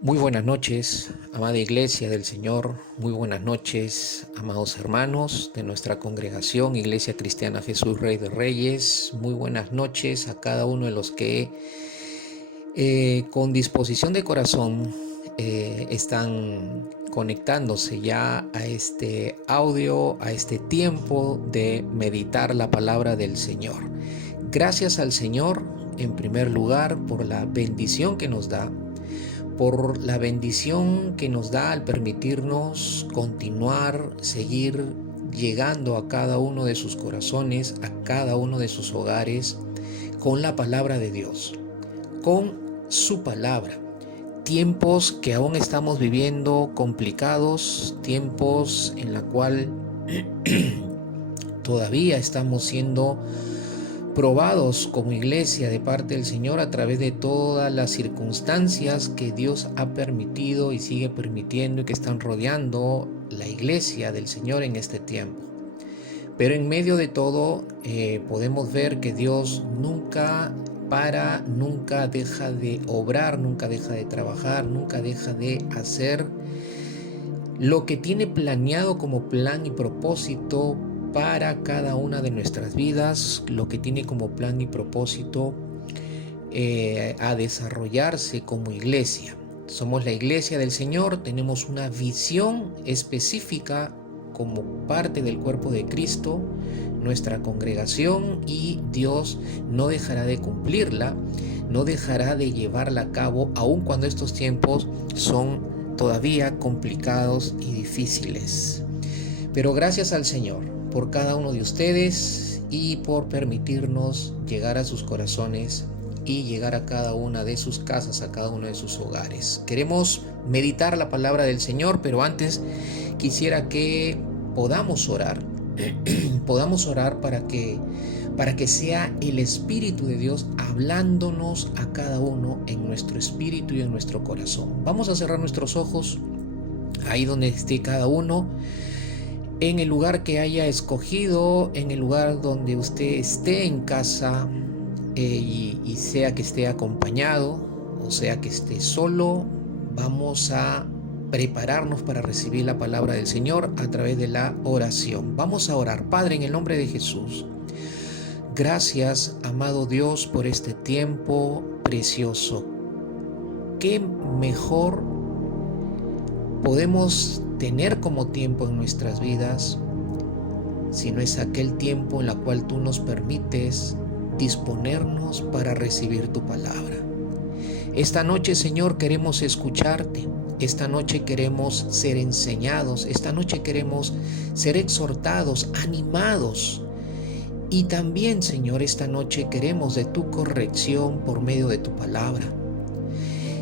Muy buenas noches, amada Iglesia del Señor. Muy buenas noches, amados hermanos de nuestra congregación, Iglesia Cristiana Jesús Rey de Reyes. Muy buenas noches a cada uno de los que con disposición de corazón están conectándose ya a este audio, a este tiempo de meditar la palabra del Señor. Gracias al Señor, en primer lugar, por la bendición que nos da, por la bendición que nos da al permitirnos continuar, seguir llegando a cada uno de sus corazones, a cada uno de sus hogares, con la palabra de Dios, con su palabra. Tiempos que aún estamos viviendo complicados, tiempos en la cual todavía estamos siendo probados como iglesia de parte del Señor a través de todas las circunstancias que Dios ha permitido y sigue permitiendo y que están rodeando la iglesia del Señor en este tiempo. Pero en medio de todo podemos ver que Dios nunca para, nunca deja de obrar, nunca deja de trabajar, nunca deja de hacer lo que tiene planeado como plan y propósito para cada una de nuestras vidas, lo que tiene como plan y propósito a desarrollarse como iglesia. Somos la iglesia del Señor, tenemos una visión específica como parte del cuerpo de Cristo, nuestra congregación, y Dios no dejará de cumplirla, no dejará de llevarla a cabo, aun cuando estos tiempos son todavía complicados y difíciles. Pero gracias al Señor por cada uno de ustedes y por permitirnos llegar a sus corazones y llegar a cada una de sus casas, a cada uno de sus hogares. Queremos meditar la palabra del Señor, pero antes quisiera que podamos orar. Podamos orar para que sea el Espíritu de Dios hablándonos a cada uno en nuestro espíritu y en nuestro corazón. Vamos a cerrar nuestros ojos ahí donde esté cada uno, en el lugar que haya escogido, en el lugar donde usted esté en casa, y sea que esté acompañado o sea que esté solo. Vamos a prepararnos para recibir la palabra del Señor a través de la oración. Vamos a orar. Padre, en el nombre de Jesús, gracias, amado Dios, por este tiempo precioso. ¿Qué mejor podemos tener como tiempo en nuestras vidas si no es aquel tiempo en el cual tú nos permites disponernos para recibir tu palabra? Esta noche, Señor, queremos escucharte. Esta noche queremos ser enseñados. Esta noche queremos ser exhortados, animados. Y también, Señor, esta noche queremos de tu corrección por medio de tu palabra.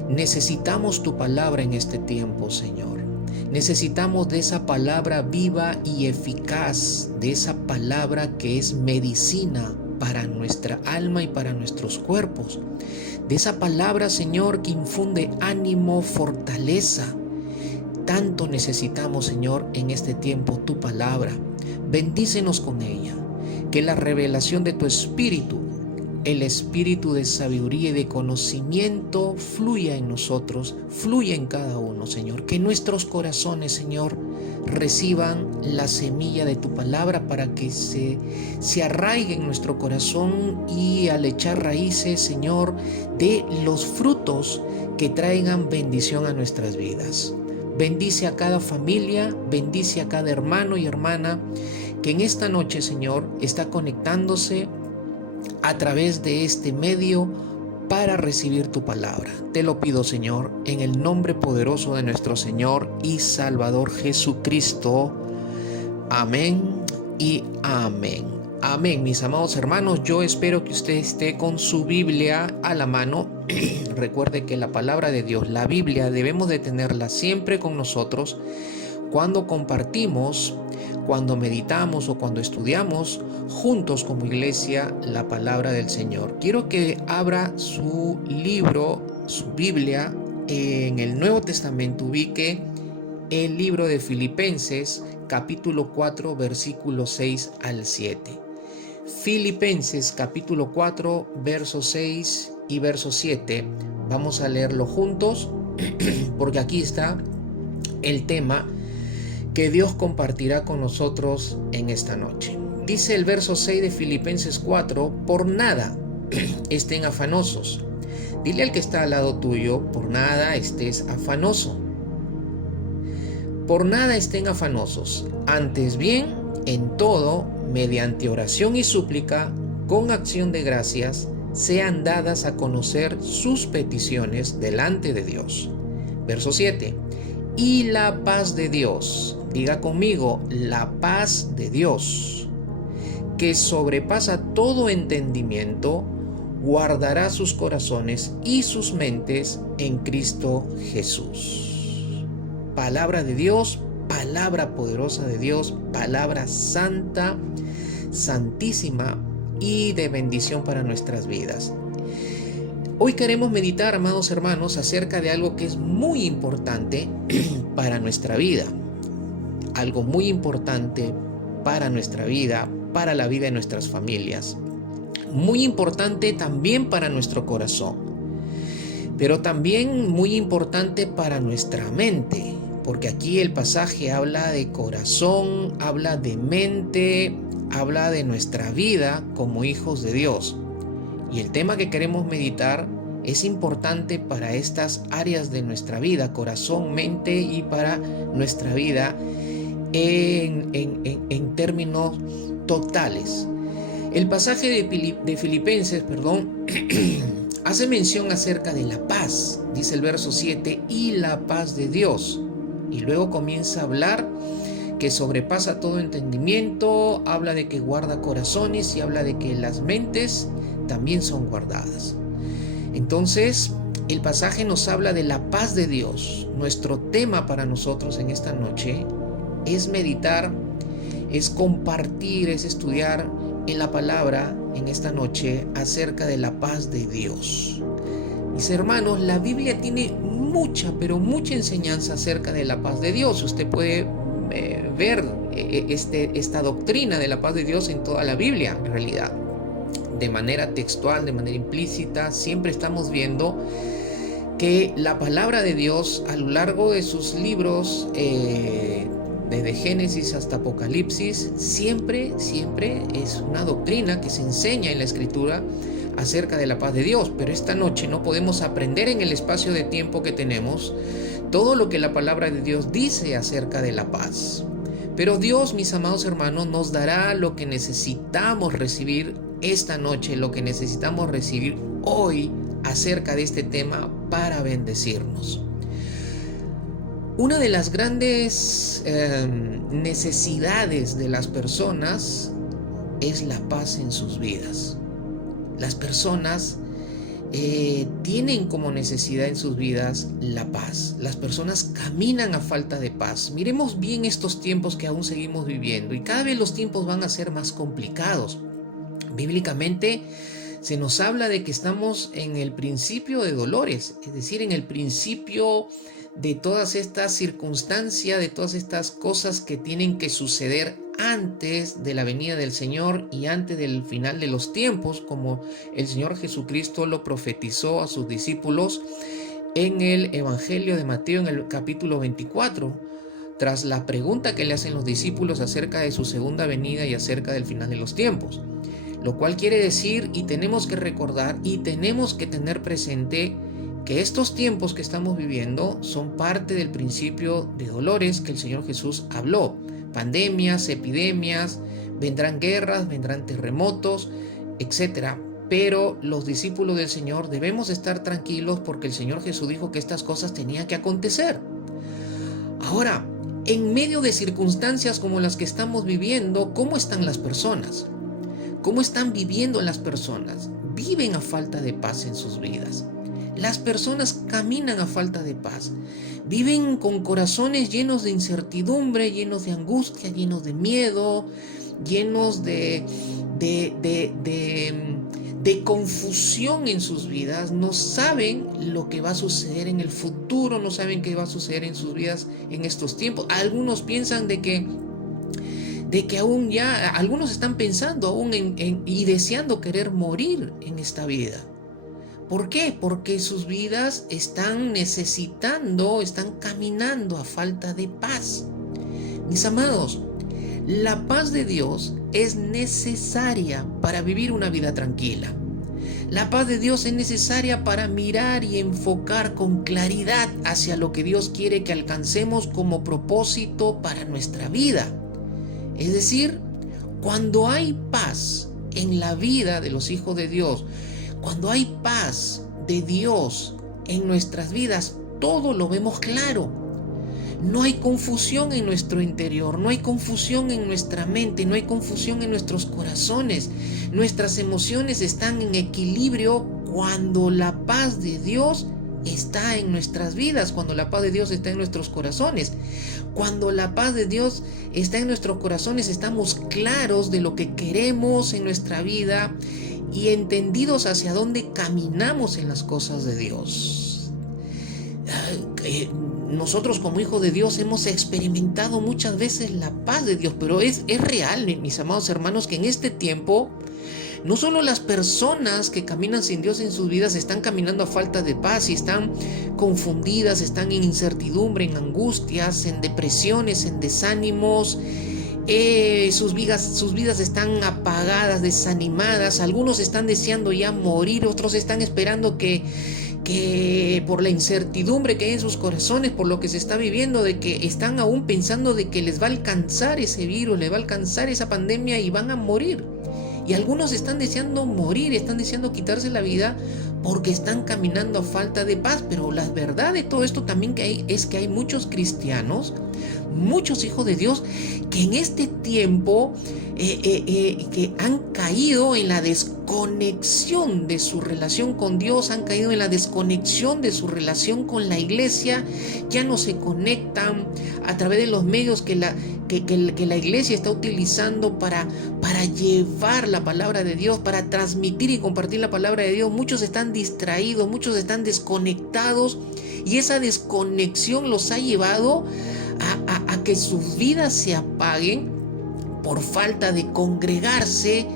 Necesitamos tu palabra en este tiempo, Señor. Necesitamos de esa palabra viva y eficaz, de esa palabra que es medicina para nuestra alma y para nuestros cuerpos. De esa palabra, Señor, que infunde ánimo, fortaleza. Tanto necesitamos, Señor, en este tiempo tu palabra. Bendícenos con ella. Que la revelación de tu Espíritu, el espíritu de sabiduría y de conocimiento, fluya en nosotros, fluya en cada uno, Señor. Que nuestros corazones, Señor, reciban la semilla de tu palabra para que se arraigue en nuestro corazón y al echar raíces, Señor, de los frutos que traigan bendición a nuestras vidas. Bendice a cada familia, bendice a cada hermano y hermana que en esta noche, Señor, está conectándose a través de este medio para recibir tu palabra. Te lo pido, Señor, en el nombre poderoso de nuestro Señor y Salvador Jesucristo. Amén y amén. Amén, mis amados hermanos. Yo espero que usted esté con su Biblia a la mano. Recuerde que la palabra de Dios, la Biblia, debemos de tenerla siempre con nosotros cuando compartimos, cuando meditamos o cuando estudiamos juntos como iglesia la palabra del Señor. Quiero que abra su libro, su Biblia, en el Nuevo Testamento. Ubique el libro de Filipenses, capítulo 4, versículos 6 al 7. Filipenses, capítulo 4, verso 6 y verso 7. Vamos a leerlo juntos. porque aquí está el tema que Dios compartirá con nosotros en esta noche. Dice el verso 6 de Filipenses 4, por nada estén afanosos. Dile al que está al lado tuyo, por nada estés afanoso. Por nada estén afanosos, antes bien, en todo, mediante oración y súplica, con acción de gracias, sean dadas a conocer sus peticiones delante de Dios. Verso 7. Y la paz de Dios, diga conmigo, la paz de Dios, que sobrepasa todo entendimiento, guardará sus corazones y sus mentes en Cristo Jesús. Palabra de Dios, palabra poderosa de Dios, palabra santa, santísima y de bendición para nuestras vidas. Hoy queremos meditar, amados hermanos, acerca de algo que es muy importante para nuestra vida. Algo muy importante para nuestra vida, para la vida de nuestras familias. Muy importante también para nuestro corazón, pero también muy importante para nuestra mente, porque aquí el pasaje habla de corazón, habla de mente, habla de nuestra vida como hijos de Dios. Y el tema que queremos meditar es importante para estas áreas de nuestra vida, corazón, mente, y para nuestra vida en términos totales. El pasaje de Filipenses, hace mención acerca de la paz, dice el verso 7, y la paz de Dios. Y luego comienza a hablar que sobrepasa todo entendimiento, habla de que guarda corazones y habla de que las mentes también son guardadas. Entonces, el pasaje nos habla de la paz de Dios. Nuestro tema para nosotros en esta noche es meditar, es compartir, es estudiar en la palabra en esta noche acerca de la paz de Dios. Mis hermanos, la Biblia tiene mucha, pero mucha enseñanza acerca de la paz de Dios. Usted puede ver esta doctrina de la paz de Dios en toda la Biblia, en realidad. De manera textual, de manera implícita, siempre estamos viendo que la palabra de Dios a lo largo de sus libros, desde Génesis hasta Apocalipsis, siempre es una doctrina que se enseña en la Escritura acerca de la paz de Dios. Pero esta noche no podemos aprender en el espacio de tiempo que tenemos todo lo que la palabra de Dios dice acerca de la paz. Pero Dios, mis amados hermanos, nos dará lo que necesitamos recibir esta noche, lo que necesitamos recibir hoy acerca de este tema para bendecirnos. Una de las grandes necesidades de las personas es la paz en sus vidas. Las personas tienen como necesidad en sus vidas la paz. Las personas caminan a falta de paz. Miremos bien estos tiempos que aún seguimos viviendo, y cada vez los tiempos van a ser más complicados. Bíblicamente se nos habla de que estamos en el principio de dolores, es decir, en el principio de todas estas circunstancias, de todas estas cosas que tienen que suceder antes de la venida del Señor y antes del final de los tiempos, como el Señor Jesucristo lo profetizó a sus discípulos en el Evangelio de Mateo, en el capítulo 24, tras la pregunta que le hacen los discípulos acerca de su segunda venida y acerca del final de los tiempos. Lo cual quiere decir, y tenemos que recordar y tenemos que tener presente, que estos tiempos que estamos viviendo son parte del principio de dolores que el Señor Jesús habló. Pandemias, epidemias, vendrán guerras, vendrán terremotos, etc. Pero los discípulos del Señor debemos estar tranquilos porque el Señor Jesús dijo que estas cosas tenían que acontecer. Ahora, en medio de circunstancias como las que estamos viviendo, ¿cómo están las personas? ¿Cómo están viviendo las personas? Viven a falta de paz en sus vidas. Las personas caminan a falta de paz. Viven con corazones llenos de incertidumbre, llenos de angustia, llenos de miedo, llenos de confusión en sus vidas. No saben lo que va a suceder en el futuro, no saben qué va a suceder en sus vidas en estos tiempos. Algunos piensan de que aún ya, algunos están pensando aún y deseando querer morir en esta vida. ¿Por qué? Porque sus vidas están caminando a falta de paz. Mis amados, la paz de Dios es necesaria para vivir una vida tranquila. La paz de Dios es necesaria para mirar y enfocar con claridad hacia lo que Dios quiere que alcancemos como propósito para nuestra vida. Es decir, cuando hay paz en la vida de los hijos de Dios, cuando hay paz de Dios en nuestras vidas, todo lo vemos claro. No hay confusión en nuestro interior, no hay confusión en nuestra mente, no hay confusión en nuestros corazones. Nuestras emociones están en equilibrio cuando la paz de Dios está en nuestras vidas, cuando la paz de Dios está en nuestros corazones. Cuando la paz de Dios está en nuestros corazones, estamos claros de lo que queremos en nuestra vida y entendidos hacia dónde caminamos en las cosas de Dios. Nosotros como hijos de Dios hemos experimentado muchas veces la paz de Dios, pero es real, mis amados hermanos, que en este tiempo no solo las personas que caminan sin Dios en sus vidas están caminando a falta de paz y están confundidas, están en incertidumbre, en angustias, en depresiones, en desánimos. Sus vidas están apagadas, desanimadas. Algunos están deseando ya morir, otros están esperando que por la incertidumbre que hay en sus corazones, por lo que se está viviendo, de que están aún pensando de que les va a alcanzar ese virus, les va a alcanzar esa pandemia y van a morir. Y algunos están deseando morir, están deseando quitarse la vida porque están caminando a falta de paz. Pero la verdad de todo esto también es que hay muchos cristianos, muchos hijos de Dios, que en este tiempo que han caído en la desconexión de su relación con Dios, han caído en la desconexión de su relación con la iglesia, ya no se conectan a través de los medios que la iglesia está utilizando para llevar la palabra de Dios, para transmitir y compartir la palabra de Dios. Muchos están distraídos, muchos están desconectados, y esa desconexión los ha llevado a que sus vidas se apaguen por falta de congregarse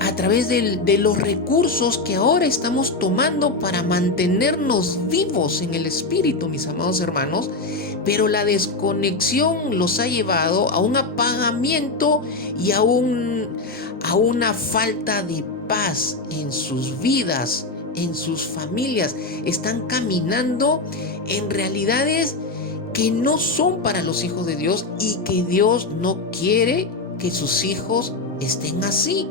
a través de los recursos que ahora estamos tomando para mantenernos vivos en el espíritu, mis amados hermanos. Pero la desconexión los ha llevado a un apagamiento y a una falta de paz en sus vidas, en sus familias. Están caminando en realidades que no son para los hijos de Dios y que Dios no quiere que sus hijos estén así.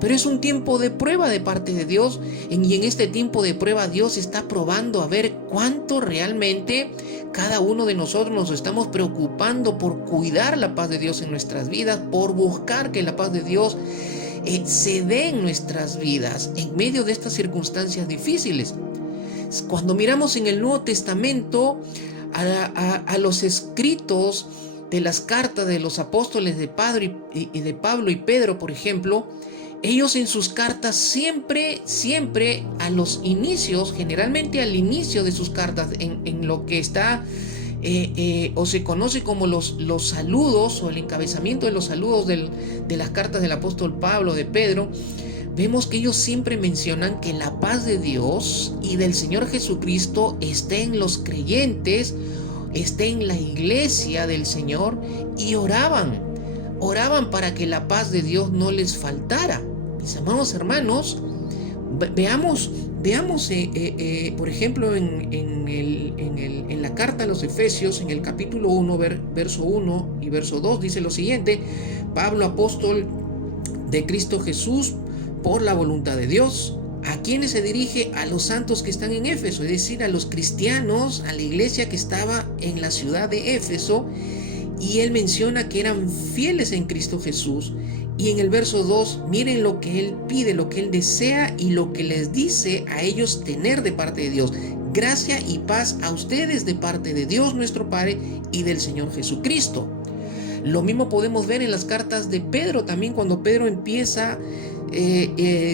Pero es un tiempo de prueba de parte de Dios, y en este tiempo de prueba Dios está probando a ver cuánto realmente cada uno de nosotros nos estamos preocupando por cuidar la paz de Dios en nuestras vidas, por buscar que la paz de Dios se dé en nuestras vidas en medio de estas circunstancias difíciles. Cuando miramos en el Nuevo Testamento a los escritos de las cartas de los apóstoles de Pablo y Pedro, por ejemplo, ellos en sus cartas siempre a los inicios, generalmente al inicio de sus cartas, en lo que está o se conoce como los saludos, o el encabezamiento de los saludos de las cartas del apóstol Pablo, de Pedro, vemos que ellos siempre mencionan que la paz de Dios y del Señor Jesucristo esté en los creyentes, esté en la iglesia del Señor, y oraban para que la paz de Dios no les faltara. Mis amados hermanos, veamos por ejemplo en la carta a los Efesios, en el capítulo 1, verso 1 y verso 2, dice lo siguiente: Pablo, apóstol de Cristo Jesús, por la voluntad de Dios. ¿A quiénes se dirige? A los santos que están en Éfeso, es decir, a los cristianos, a la iglesia que estaba en la ciudad de Éfeso. Y él menciona que eran fieles en Cristo Jesús. Y en el verso 2, miren lo que él pide, lo que él desea y lo que les dice a ellos tener de parte de Dios: gracia y paz a ustedes de parte de Dios nuestro Padre y del Señor Jesucristo. Lo mismo podemos ver en las cartas de Pedro también, cuando Pedro empieza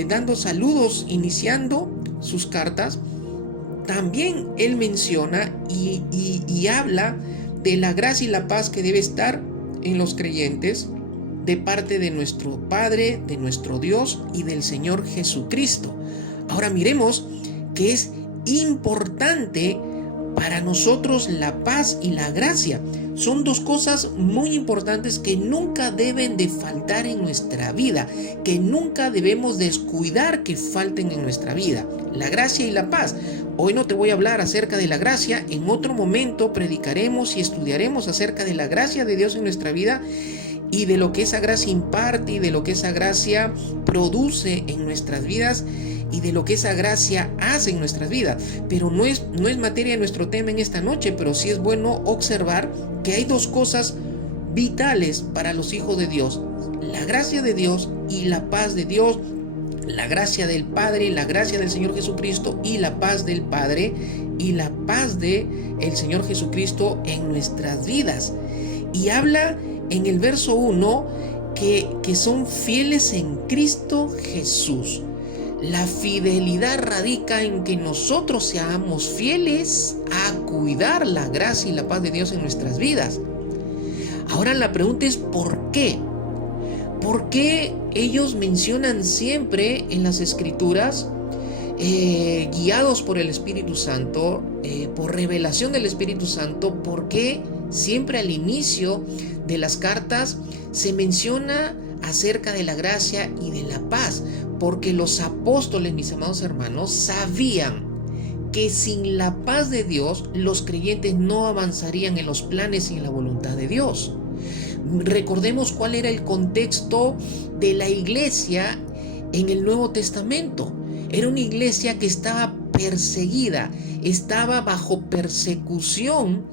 dando saludos, iniciando sus cartas. También él menciona y habla de la gracia y la paz que debe estar en los creyentes de parte de nuestro Padre, de nuestro Dios y del Señor Jesucristo. Ahora miremos que es importante para nosotros la paz y la gracia. Son dos cosas muy importantes que nunca deben de faltar en nuestra vida, que nunca debemos descuidar que falten en nuestra vida. La gracia y la paz. Hoy no te voy a hablar acerca de la gracia, en otro momento predicaremos y estudiaremos acerca de la gracia de Dios en nuestra vida y de lo que esa gracia imparte y de lo que esa gracia produce en nuestras vidas y de lo que esa gracia hace en nuestras vidas. Pero no es materia de nuestro tema en esta noche, pero sí es bueno observar que hay dos cosas vitales para los hijos de Dios: la gracia de Dios y la paz de Dios. La gracia del Padre, la gracia del Señor Jesucristo y la paz del Padre y la paz del Señor Jesucristo en nuestras vidas. Y habla en el verso 1 que son fieles en Cristo Jesús. La fidelidad radica en que nosotros seamos fieles a cuidar la gracia y la paz de Dios en nuestras vidas. Ahora la pregunta es ¿por qué? ¿Por qué ellos mencionan siempre en las Escrituras, guiados por el Espíritu Santo, por revelación del Espíritu Santo, por qué siempre al inicio de las cartas se menciona acerca de la gracia y de la paz? Porque los apóstoles, mis amados hermanos, sabían que sin la paz de Dios los creyentes no avanzarían en los planes y en la voluntad de Dios. Recordemos cuál era el contexto de la iglesia en el Nuevo Testamento. Era una iglesia que estaba perseguida, estaba bajo persecución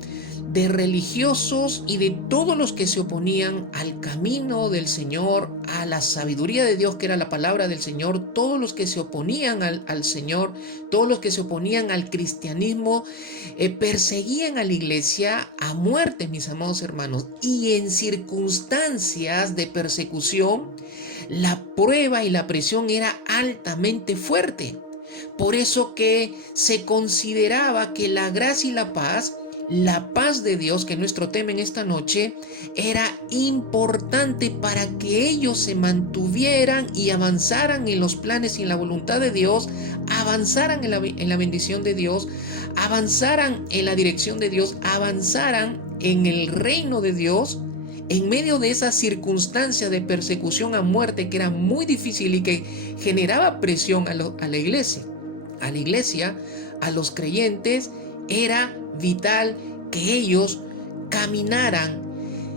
de religiosos y de todos los que se oponían al camino del Señor, a la sabiduría de Dios que era la palabra del Señor. Todos los que se oponían al Señor, todos los que se oponían al cristianismo, perseguían a la iglesia a muerte, mis amados hermanos. Y en circunstancias de persecución, la prueba y la presión era altamente fuerte. Por eso que se consideraba que la gracia y la paz de Dios, que es nuestro tema en esta noche, era importante para que ellos se mantuvieran y avanzaran en los planes y en la voluntad de Dios, avanzaran en la bendición de Dios, avanzaran en la dirección de Dios, avanzaran en el reino de Dios, en medio de esa circunstancia de persecución a muerte que era muy difícil y que generaba presión a la iglesia, a los creyentes. Era vital que ellos caminaran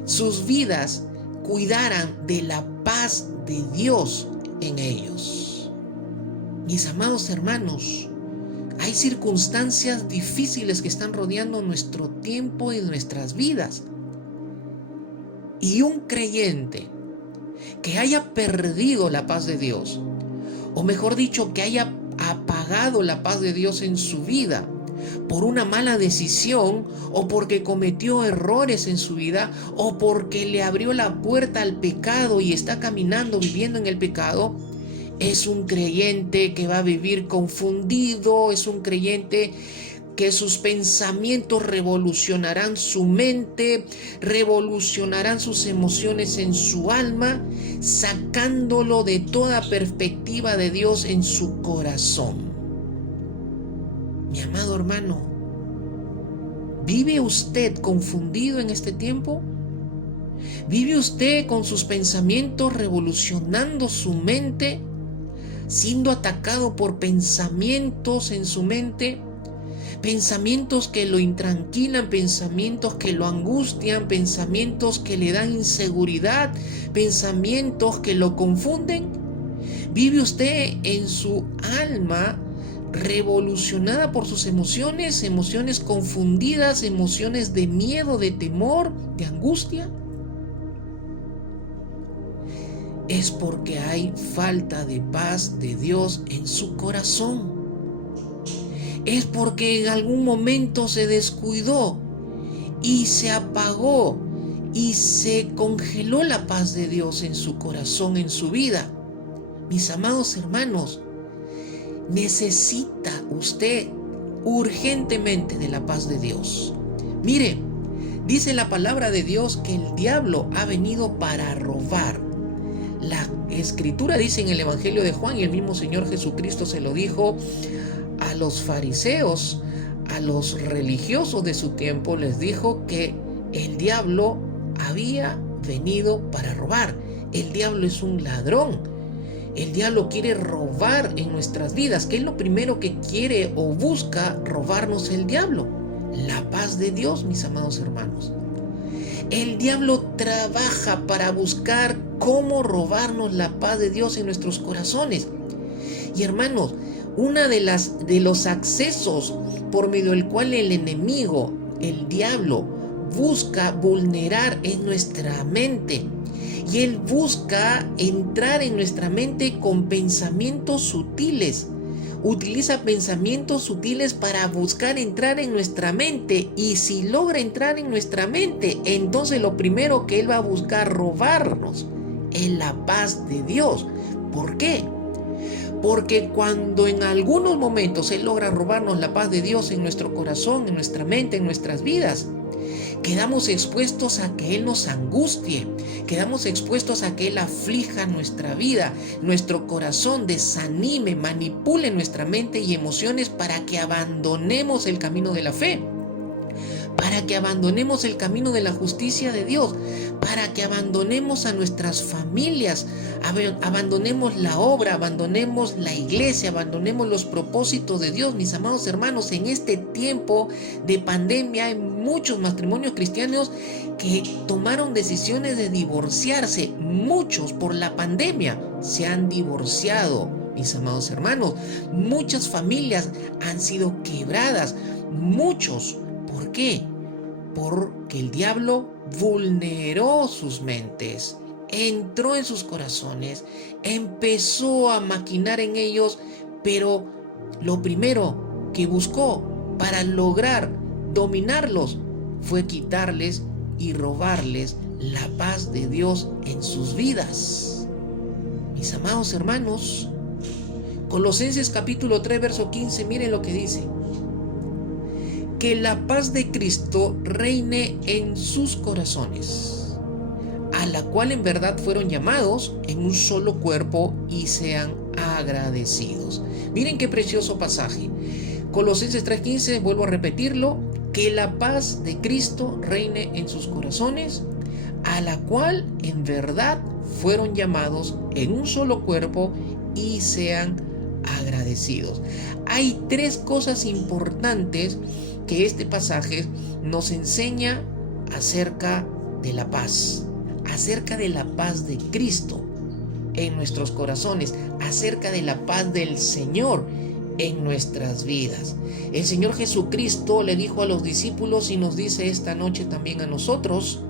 sus vidas, cuidaran de la paz de Dios en ellos. Mis amados hermanos, hay circunstancias difíciles que están rodeando nuestro tiempo y nuestras vidas. Y un creyente que haya perdido la paz de Dios, o mejor dicho, que haya apagado la paz de Dios en su vida, por una mala decisión o porque cometió errores en su vida o porque le abrió la puerta al pecado y está caminando, viviendo en el pecado, es un creyente que va a vivir confundido, es un creyente que sus pensamientos revolucionarán su mente, revolucionarán sus emociones en su alma, sacándolo de toda perspectiva de Dios en su corazón. Mi amado hermano, ¿vive usted confundido en este tiempo? ¿Vive usted con sus pensamientos revolucionando su mente, siendo atacado por pensamientos en su mente? Pensamientos que lo intranquilan, pensamientos que lo angustian, pensamientos que le dan inseguridad, pensamientos que lo confunden. ¿Vive usted en su alma revolucionada por sus emociones, emociones confundidas, emociones de miedo, de temor, de angustia? Es porque hay falta de paz de Dios en su corazón. Es porque en algún momento se descuidó y se apagó y se congeló la paz de Dios en su corazón, en su vida. Mis amados hermanos, necesita usted urgentemente de la paz de Dios. Mire, dice la palabra de Dios que el diablo ha venido para robar. La Escritura dice en el Evangelio de Juan, y el mismo Señor Jesucristo se lo dijo a los fariseos, a los religiosos de su tiempo, les dijo que el diablo había venido para robar. El diablo es un ladrón. El diablo quiere robar en nuestras vidas. ¿Qué es lo primero que quiere o busca robarnos el diablo? La paz de Dios, mis amados hermanos. El diablo trabaja para buscar cómo robarnos la paz de Dios en nuestros corazones. Y hermanos, una de los accesos por medio del cual el enemigo, el diablo, busca vulnerar es nuestra mente. Y él busca entrar en nuestra mente con pensamientos sutiles. Utiliza pensamientos sutiles para buscar entrar en nuestra mente. Y si logra entrar en nuestra mente, entonces lo primero que él va a buscar robarnos es la paz de Dios. ¿Por qué? Porque cuando en algunos momentos él logra robarnos la paz de Dios en nuestro corazón, en nuestra mente, en nuestras vidas, quedamos expuestos a que Él nos angustie, quedamos expuestos a que Él aflija nuestra vida, nuestro corazón, desanime, manipule nuestra mente y emociones para que abandonemos el camino de la fe, para que abandonemos el camino de la justicia de Dios, para que abandonemos a nuestras familias, abandonemos la obra, abandonemos la iglesia, abandonemos los propósitos de Dios. Mis amados hermanos, en este tiempo de pandemia hay muchos matrimonios cristianos que tomaron decisiones de divorciarse. Muchos por la pandemia se han divorciado, mis amados hermanos. Muchas familias han sido quebradas. Muchos. ¿Por qué? Porque el diablo vulneró sus mentes, entró en sus corazones, empezó a maquinar en ellos, pero lo primero que buscó para lograr dominarlos fue quitarles y robarles la paz de Dios en sus vidas. Mis amados hermanos, Colosenses capítulo 3, verso 15, miren lo que dice: que la paz de Cristo reine en sus corazones, a la cual en verdad fueron llamados en un solo cuerpo, y sean agradecidos. Miren qué precioso pasaje. Colosenses 3:15, vuelvo a repetirlo: que la paz de Cristo reine en sus corazones, a la cual en verdad fueron llamados en un solo cuerpo, y sean agradecidos. Hay tres cosas importantes que este pasaje nos enseña acerca de la paz de Cristo en nuestros corazones, acerca de la paz del Señor en nuestras vidas. El Señor Jesucristo le dijo a los discípulos, y nos dice esta noche también a nosotros,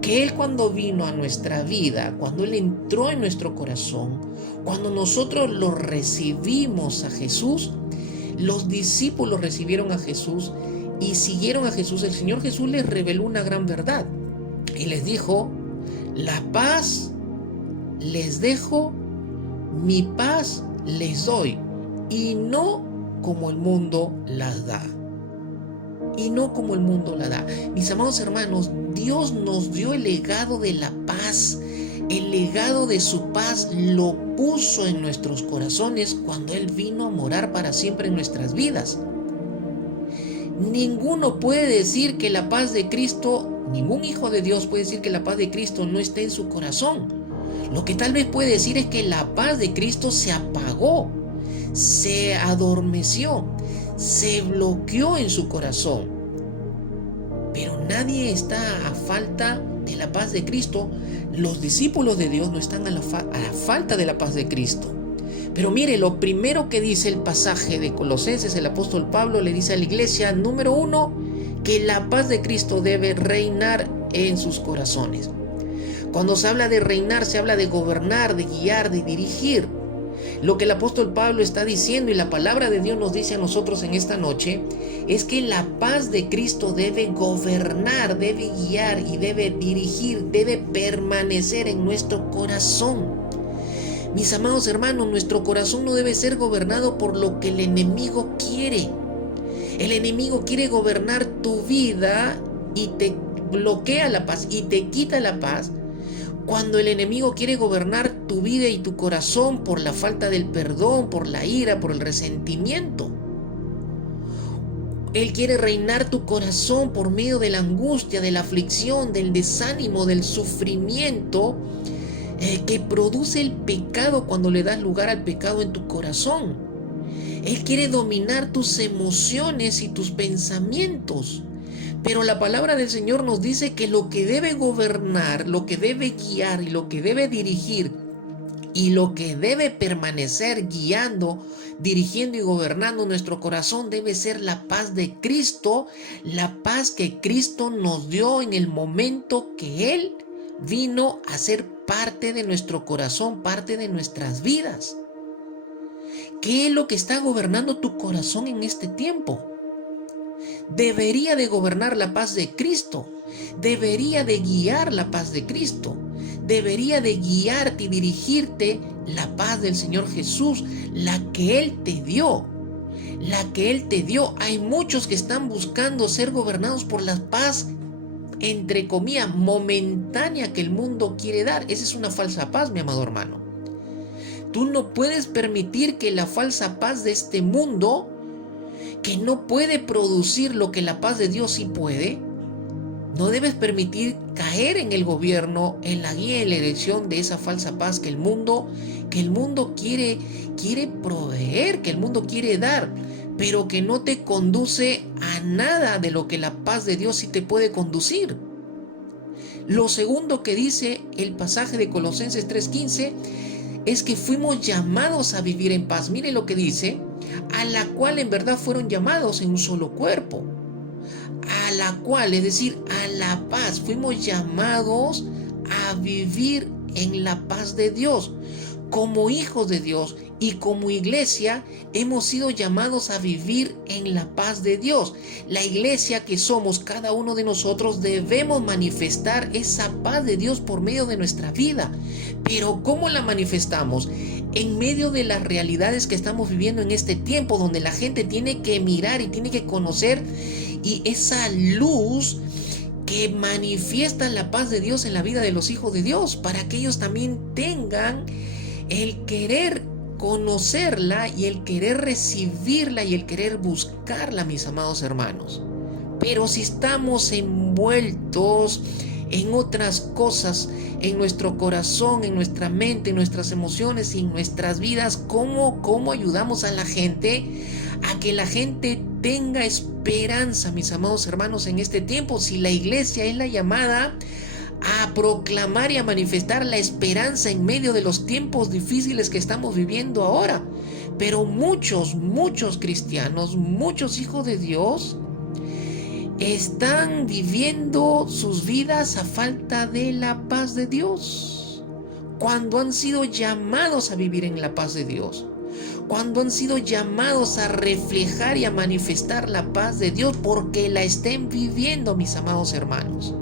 que Él, cuando vino a nuestra vida, cuando Él entró en nuestro corazón, cuando nosotros lo recibimos a Jesús, los discípulos recibieron a Jesús y siguieron a Jesús. El Señor Jesús les reveló una gran verdad y les dijo: la paz les dejo, mi paz les doy, y no como el mundo las da. Y no como el mundo la da. Mis amados hermanos, Dios nos dio el legado de la paz. El legado de su paz lo puso en nuestros corazones cuando Él vino a morar para siempre en nuestras vidas. Ninguno puede decir que la paz de Cristo, ningún hijo de Dios puede decir que la paz de Cristo no esté en su corazón. Lo que tal vez puede decir es que la paz de Cristo se apagó, se adormeció, se bloqueó en su corazón. Pero nadie está a falta de la paz de Cristo. Los discípulos de Dios no están a la falta de la paz de Cristo. Pero mire, lo primero que dice el pasaje de Colosenses, el apóstol Pablo le dice a la iglesia, número 1, que la paz de Cristo debe reinar en sus corazones. Cuando se habla de reinar, se habla de gobernar, de guiar, de dirigir. Lo que el apóstol Pablo está diciendo, y la palabra de Dios nos dice a nosotros en esta noche, es que la paz de Cristo debe gobernar, debe guiar y debe dirigir, debe permanecer en nuestro corazón. Mis amados hermanos, nuestro corazón no debe ser gobernado por lo que el enemigo quiere. El enemigo quiere gobernar tu vida y te bloquea la paz y te quita la paz. Cuando el enemigo quiere gobernar tu vida y tu corazón por la falta del perdón, por la ira, por el resentimiento. Él quiere reinar tu corazón por medio de la angustia, de la aflicción, del desánimo, del sufrimiento que produce el pecado cuando le das lugar al pecado en tu corazón. Él quiere dominar tus emociones y tus pensamientos. Pero la palabra del Señor nos dice que lo que debe gobernar, lo que debe guiar y lo que debe dirigir y lo que debe permanecer guiando, dirigiendo y gobernando nuestro corazón debe ser la paz de Cristo, la paz que Cristo nos dio en el momento que Él vino a ser parte de nuestro corazón, parte de nuestras vidas. ¿Qué es lo que está gobernando tu corazón en este tiempo? Debería de gobernar la paz de Cristo, debería de guiar la paz de Cristo, debería de guiarte y dirigirte la paz del Señor Jesús, la que Él te dio, la que Él te dio. Hay muchos que están buscando ser gobernados por la paz, entre comillas, momentánea que el mundo quiere dar. Esa es una falsa paz, mi amado hermano. Tú no puedes permitir que la falsa paz de este mundo, que no puede producir lo que la paz de Dios sí puede, no debes permitir caer en el gobierno, en la guía y la dirección de esa falsa paz que el mundo quiere proveer, que el mundo quiere dar, pero que no te conduce a nada de lo que la paz de Dios sí te puede conducir. Lo segundo que dice el pasaje de Colosenses 3:15 es que fuimos llamados a vivir en paz. Mire lo que dice: a la cual en verdad fueron llamados en un solo cuerpo. A la cual, es decir, a la paz, fuimos llamados a vivir en la paz de Dios. Como hijos de Dios y como iglesia hemos sido llamados a vivir en la paz de Dios. La iglesia que somos cada uno de nosotros debemos manifestar esa paz de Dios por medio de nuestra vida. Pero ¿cómo la manifestamos? En medio de las realidades que estamos viviendo en este tiempo, donde la gente tiene que mirar y tiene que conocer, y esa luz que manifiesta la paz de Dios en la vida de los hijos de Dios, para que ellos también tengan el querer conocerla y el querer recibirla y el querer buscarla, mis amados hermanos. Pero si estamos envueltos en otras cosas, en nuestro corazón, en nuestra mente, en nuestras emociones y en nuestras vidas, ¿cómo ayudamos a la gente a que la gente tenga esperanza, mis amados hermanos, en este tiempo? Si la iglesia es la llamada a proclamar y a manifestar la esperanza en medio de los tiempos difíciles que estamos viviendo ahora. Pero muchos cristianos, muchos hijos de Dios, están viviendo sus vidas a falta de la paz de Dios, cuando han sido llamados a vivir en la paz de Dios, cuando han sido llamados a reflejar y a manifestar la paz de Dios, porque la estén viviendo, mis amados hermanos.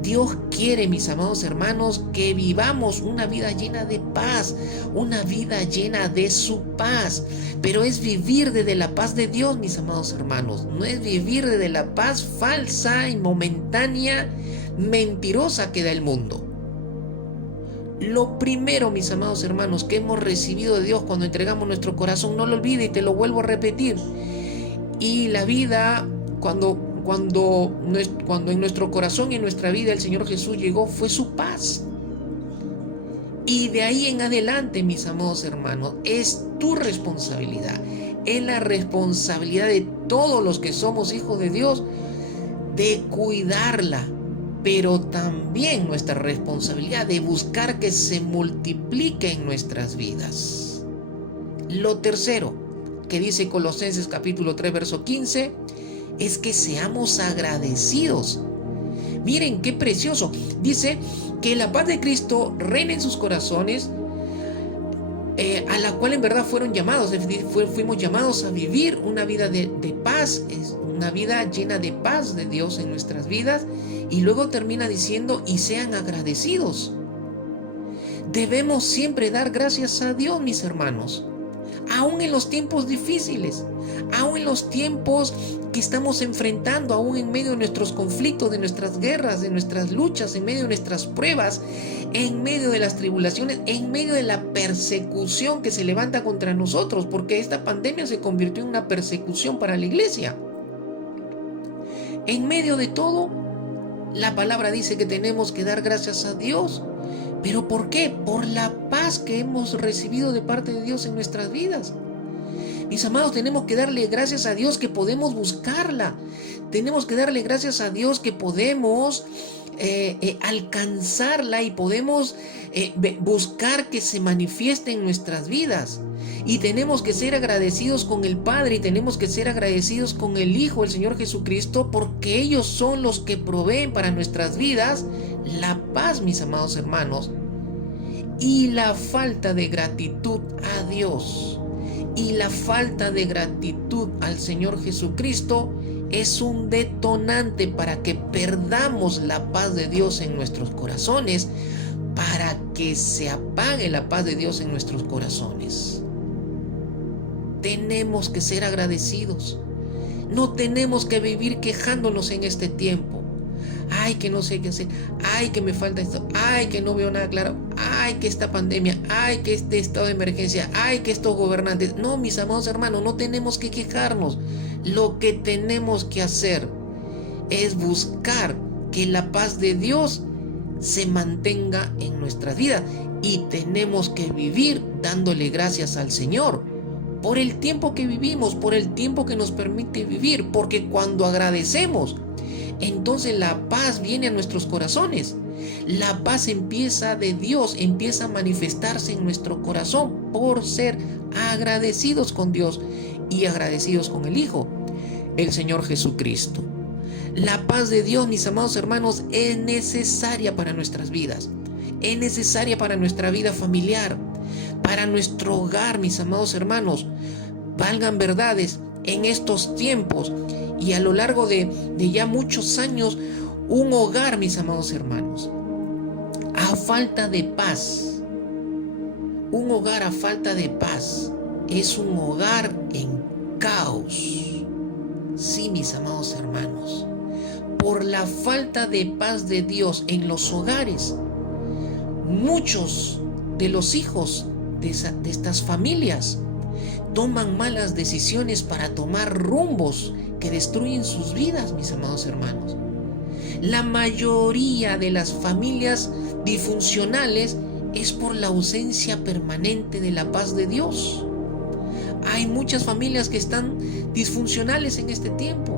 Dios quiere, mis amados hermanos, que vivamos una vida llena de paz, una vida llena de su paz. Pero es vivir desde la paz de Dios, mis amados hermanos. No es vivir desde la paz falsa y momentánea, mentirosa que da el mundo. Lo primero, mis amados hermanos, que hemos recibido de Dios cuando entregamos nuestro corazón, no lo olvide y te lo vuelvo a repetir. Y la vida, cuando en nuestro corazón y en nuestra vida el Señor Jesús llegó, fue su paz. Y de ahí en adelante, mis amados hermanos, es tu responsabilidad, es la responsabilidad de todos los que somos hijos de Dios de cuidarla, pero también nuestra responsabilidad de buscar que se multiplique en nuestras vidas. Lo tercero que dice Colosenses capítulo 3 verso 15 es que seamos agradecidos. Miren qué precioso. Dice que la paz de Cristo reina en sus corazones, a la cual en verdad fueron llamados. Fuimos llamados a vivir una vida de paz, una vida llena de paz de Dios en nuestras vidas. Y luego termina diciendo: y sean agradecidos. Debemos siempre dar gracias a Dios, mis hermanos, aún en los tiempos difíciles, aún en los tiempos que estamos enfrentando, aún en medio de nuestros conflictos, de nuestras guerras, de nuestras luchas, en medio de nuestras pruebas, en medio de las tribulaciones, en medio de la persecución que se levanta contra nosotros, porque esta pandemia se convirtió en una persecución para la iglesia. En medio de todo, la palabra dice que tenemos que dar gracias a Dios. ¿Pero por qué? Por la paz que hemos recibido de parte de Dios en nuestras vidas. Mis amados, tenemos que darle gracias a Dios que podemos buscarla. Tenemos que darle gracias a Dios que podemos alcanzarla y podemos buscar que se manifieste en nuestras vidas. Y tenemos que ser agradecidos con el Padre y tenemos que ser agradecidos con el Hijo, el Señor Jesucristo, porque ellos son los que proveen para nuestras vidas la paz, mis amados hermanos. Y la falta de gratitud a Dios y la falta de gratitud al Señor Jesucristo es un detonante para que perdamos la paz de Dios en nuestros corazones, para que se apague la paz de Dios en nuestros corazones. Tenemos que ser agradecidos. No tenemos que vivir quejándonos en este tiempo. Ay, que no sé qué hacer. Ay, que me falta esto. Ay, que no veo nada claro. Ay, que esta pandemia. Ay, que este estado de emergencia. Ay, que estos gobernantes. No, mis amados hermanos, no tenemos que quejarnos. Lo que tenemos que hacer es buscar que la paz de Dios se mantenga en nuestra vida. Y tenemos que vivir dándole gracias al Señor por el tiempo que vivimos, por el tiempo que nos permite vivir. Porque cuando agradecemos, entonces la paz viene a nuestros corazones. La paz empieza de Dios, empieza a manifestarse en nuestro corazón por ser agradecidos con Dios y agradecidos con el Hijo, el Señor Jesucristo. La paz de Dios, mis amados hermanos, es necesaria para nuestras vidas. Es necesaria para nuestra vida familiar, para nuestro hogar, mis amados hermanos. Valgan verdades, en estos tiempos y a lo largo de ya muchos años, un hogar, mis amados hermanos, a falta de paz, un hogar a falta de paz es un hogar en caos. Sí, mis amados hermanos, por la falta de paz de Dios en los hogares, muchos de los hijos de estas familias toman malas decisiones para tomar rumbos que destruyen sus vidas, mis amados hermanos. La mayoría de las familias disfuncionales es por la ausencia permanente de la paz de Dios. Hay muchas familias que están disfuncionales en este tiempo.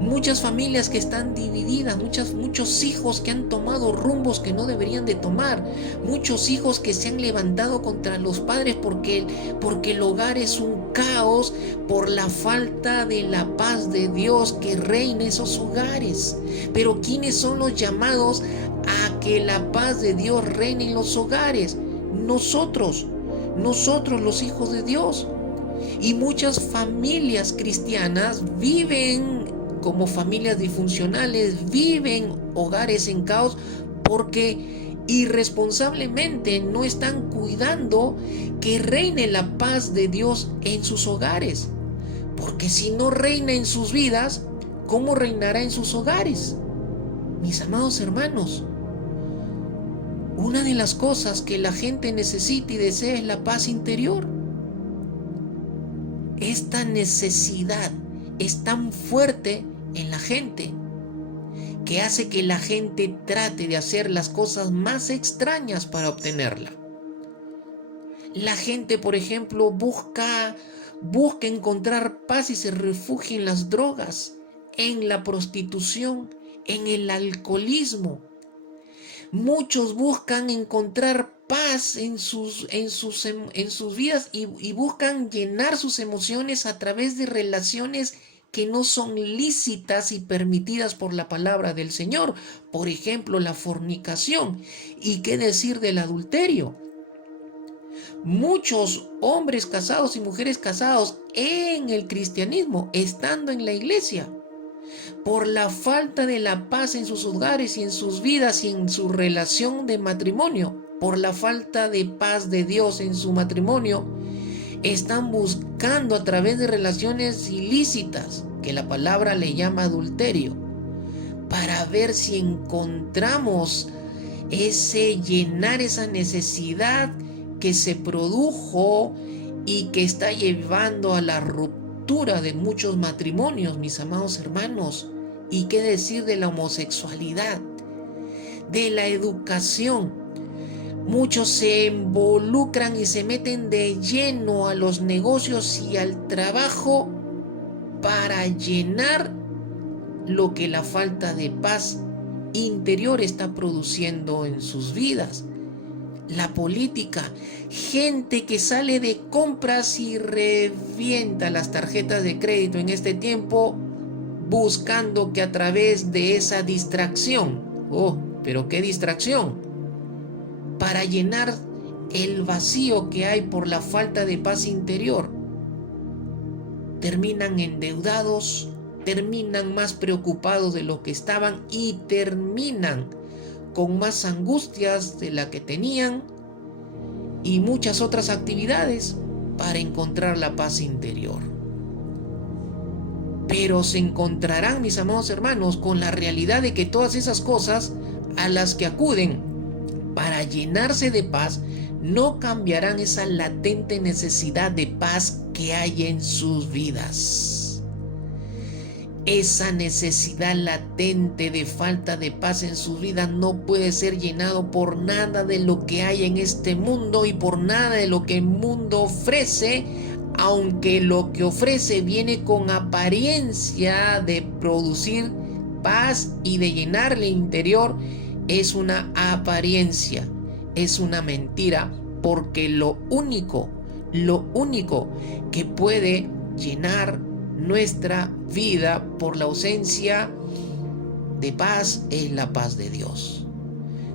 Muchas familias que están divididas, muchos hijos que han tomado rumbos que no deberían de tomar, muchos hijos que se han levantado contra los padres porque el hogar es un caos por la falta de la paz de Dios que reina en esos hogares. Pero ¿quiénes son los llamados a que la paz de Dios reine en los hogares? Nosotros los hijos de Dios. Y muchas familias cristianas viven como familias disfuncionales, viven hogares en caos porque irresponsablemente no están cuidando que reine la paz de Dios en sus hogares. Porque si no reina en sus vidas, ¿cómo reinará en sus hogares? Mis amados hermanos, una de las cosas que la gente necesita y desea es la paz interior. Esta necesidad es tan fuerte en la gente que hace que la gente trate de hacer las cosas más extrañas para obtenerla. La gente, por ejemplo, busca encontrar paz y se refugia en las drogas, en la prostitución, en el alcoholismo. Muchos buscan encontrar paz en sus vidas y buscan llenar sus emociones a través de relaciones que no son lícitas y permitidas por la palabra del Señor. Por ejemplo, la fornicación. ¿Y qué decir del adulterio? Muchos hombres casados y mujeres casados en el cristianismo, estando en la iglesia, por la falta de la paz en sus hogares y en sus vidas y en su relación de matrimonio, por la falta de paz de Dios en su matrimonio, están buscando a través de relaciones ilícitas, que la palabra le llama adulterio, para ver si encontramos llenar esa necesidad que se produjo y que está llevando a la ruptura de muchos matrimonios, mis amados hermanos. ¿Y qué decir de la homosexualidad? De la educación. Muchos se involucran y se meten de lleno a los negocios y al trabajo para llenar lo que la falta de paz interior está produciendo en sus vidas. La política, gente que sale de compras y revienta las tarjetas de crédito en este tiempo, buscando que a través de esa distracción, pero qué distracción, para llenar el vacío que hay por la falta de paz interior, terminan endeudados, terminan más preocupados de lo que estaban y terminan con más angustias de la que tenían y muchas otras actividades para encontrar la paz interior. Pero se encontrarán, mis amados hermanos, con la realidad de que todas esas cosas a las que acuden para llenarse de paz no cambiarán esa latente necesidad de paz que hay en sus vidas. Esa necesidad latente de falta de paz en sus vidas no puede ser llenado por nada de lo que hay en este mundo y por nada de lo que el mundo ofrece, aunque lo que ofrece viene con apariencia de producir paz y de llenar el interior. Es una apariencia, es una mentira, porque lo único que puede llenar nuestra vida por la ausencia de paz es la paz de Dios.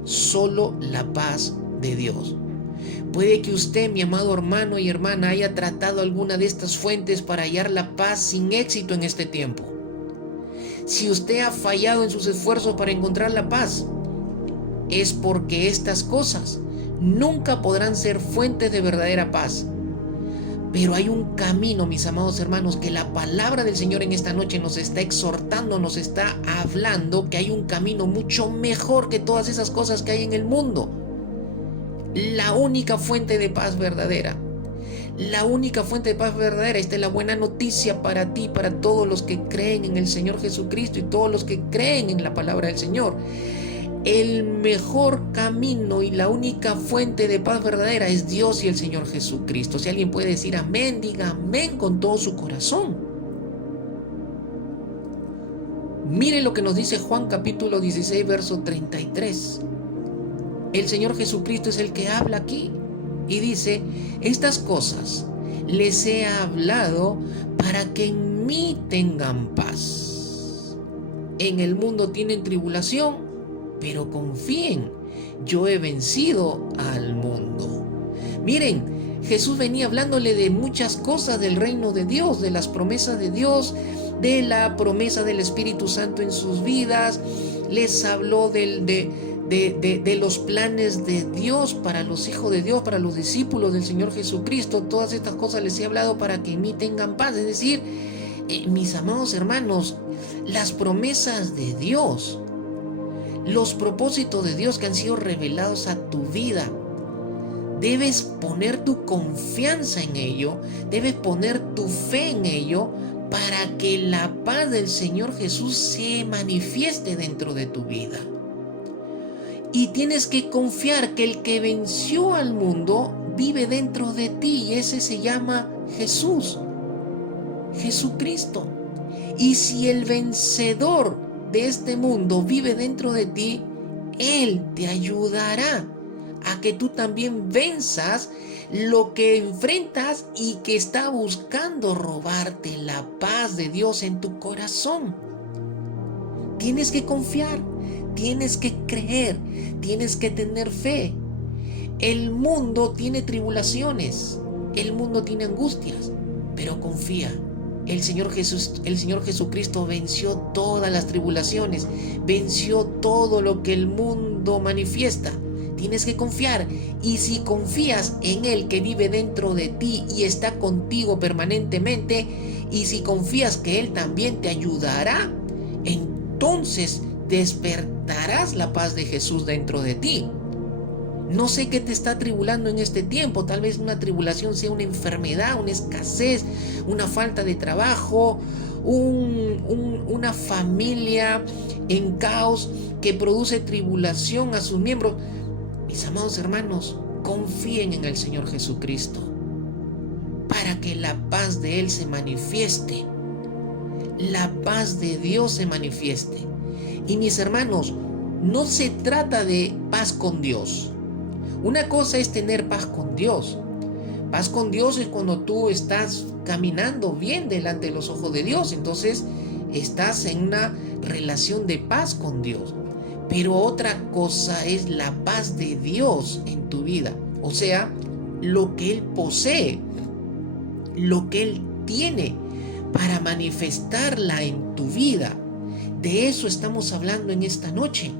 Solo la paz de Dios. Puede que usted, mi amado hermano y hermana, haya tratado alguna de estas fuentes para hallar la paz sin éxito en este tiempo. Si usted ha fallado en sus esfuerzos para encontrar la paz, es porque estas cosas nunca podrán ser fuentes de verdadera paz. Pero hay un camino, mis amados hermanos, que la palabra del Señor en esta noche nos está exhortando, nos está hablando, que hay un camino mucho mejor que todas esas cosas que hay en el mundo. La única fuente de paz verdadera. La única fuente de paz verdadera. Esta es la buena noticia para ti, para todos los que creen en el Señor Jesucristo y todos los que creen en la palabra del Señor. El mejor camino y la única fuente de paz verdadera es Dios y el Señor Jesucristo. Si alguien puede decir amén, diga amén con todo su corazón. Mire lo que nos dice Juan capítulo 16, verso 33. El Señor Jesucristo es el que habla aquí y dice: estas cosas les he hablado para que en mí tengan paz. En el mundo tienen tribulación, pero confíen, yo he vencido al mundo. Miren, Jesús venía hablándole de muchas cosas del reino de Dios, de las promesas de Dios, de la promesa del Espíritu Santo en sus vidas. Les habló de los planes de Dios para los hijos de Dios, para los discípulos del Señor Jesucristo. Todas estas cosas les he hablado para que en mí tengan paz. Es decir, mis amados hermanos, las promesas de Dios, los propósitos de Dios que han sido revelados a tu vida, debes poner tu confianza en ello, debes poner tu fe en ello para que la paz del Señor Jesús se manifieste dentro de tu vida. Y tienes que confiar que el que venció al mundo vive dentro de ti, y ese se llama Jesús, Jesucristo. Y si el vencedor de este mundo vive dentro de ti, Él te ayudará a que tú también venzas lo que enfrentas y que está buscando robarte la paz de Dios en tu corazón. Tienes que confiar, tienes que creer, tienes que tener fe. El mundo tiene tribulaciones, el mundo tiene angustias, pero confía. El Señor Jesucristo venció todas las tribulaciones, venció todo lo que el mundo manifiesta. Tienes que confiar, y si confías en Él que vive dentro de ti y está contigo permanentemente, y si confías que Él también te ayudará, entonces despertarás la paz de Jesús dentro de ti. No sé qué te está tribulando en este tiempo. Tal vez una tribulación sea una enfermedad, una escasez, una falta de trabajo, una familia en caos que produce tribulación a sus miembros. Mis amados hermanos, confíen en el Señor Jesucristo para que la paz de Él se manifieste, la paz de Dios se manifieste. Y mis hermanos, no se trata de paz con Dios. Una cosa es tener paz con Dios. Paz con Dios es cuando tú estás caminando bien delante de los ojos de Dios. Entonces estás en una relación de paz con Dios. Pero otra cosa es la paz de Dios en tu vida. O sea, lo que Él posee, lo que Él tiene para manifestarla en tu vida. De eso estamos hablando en esta noche.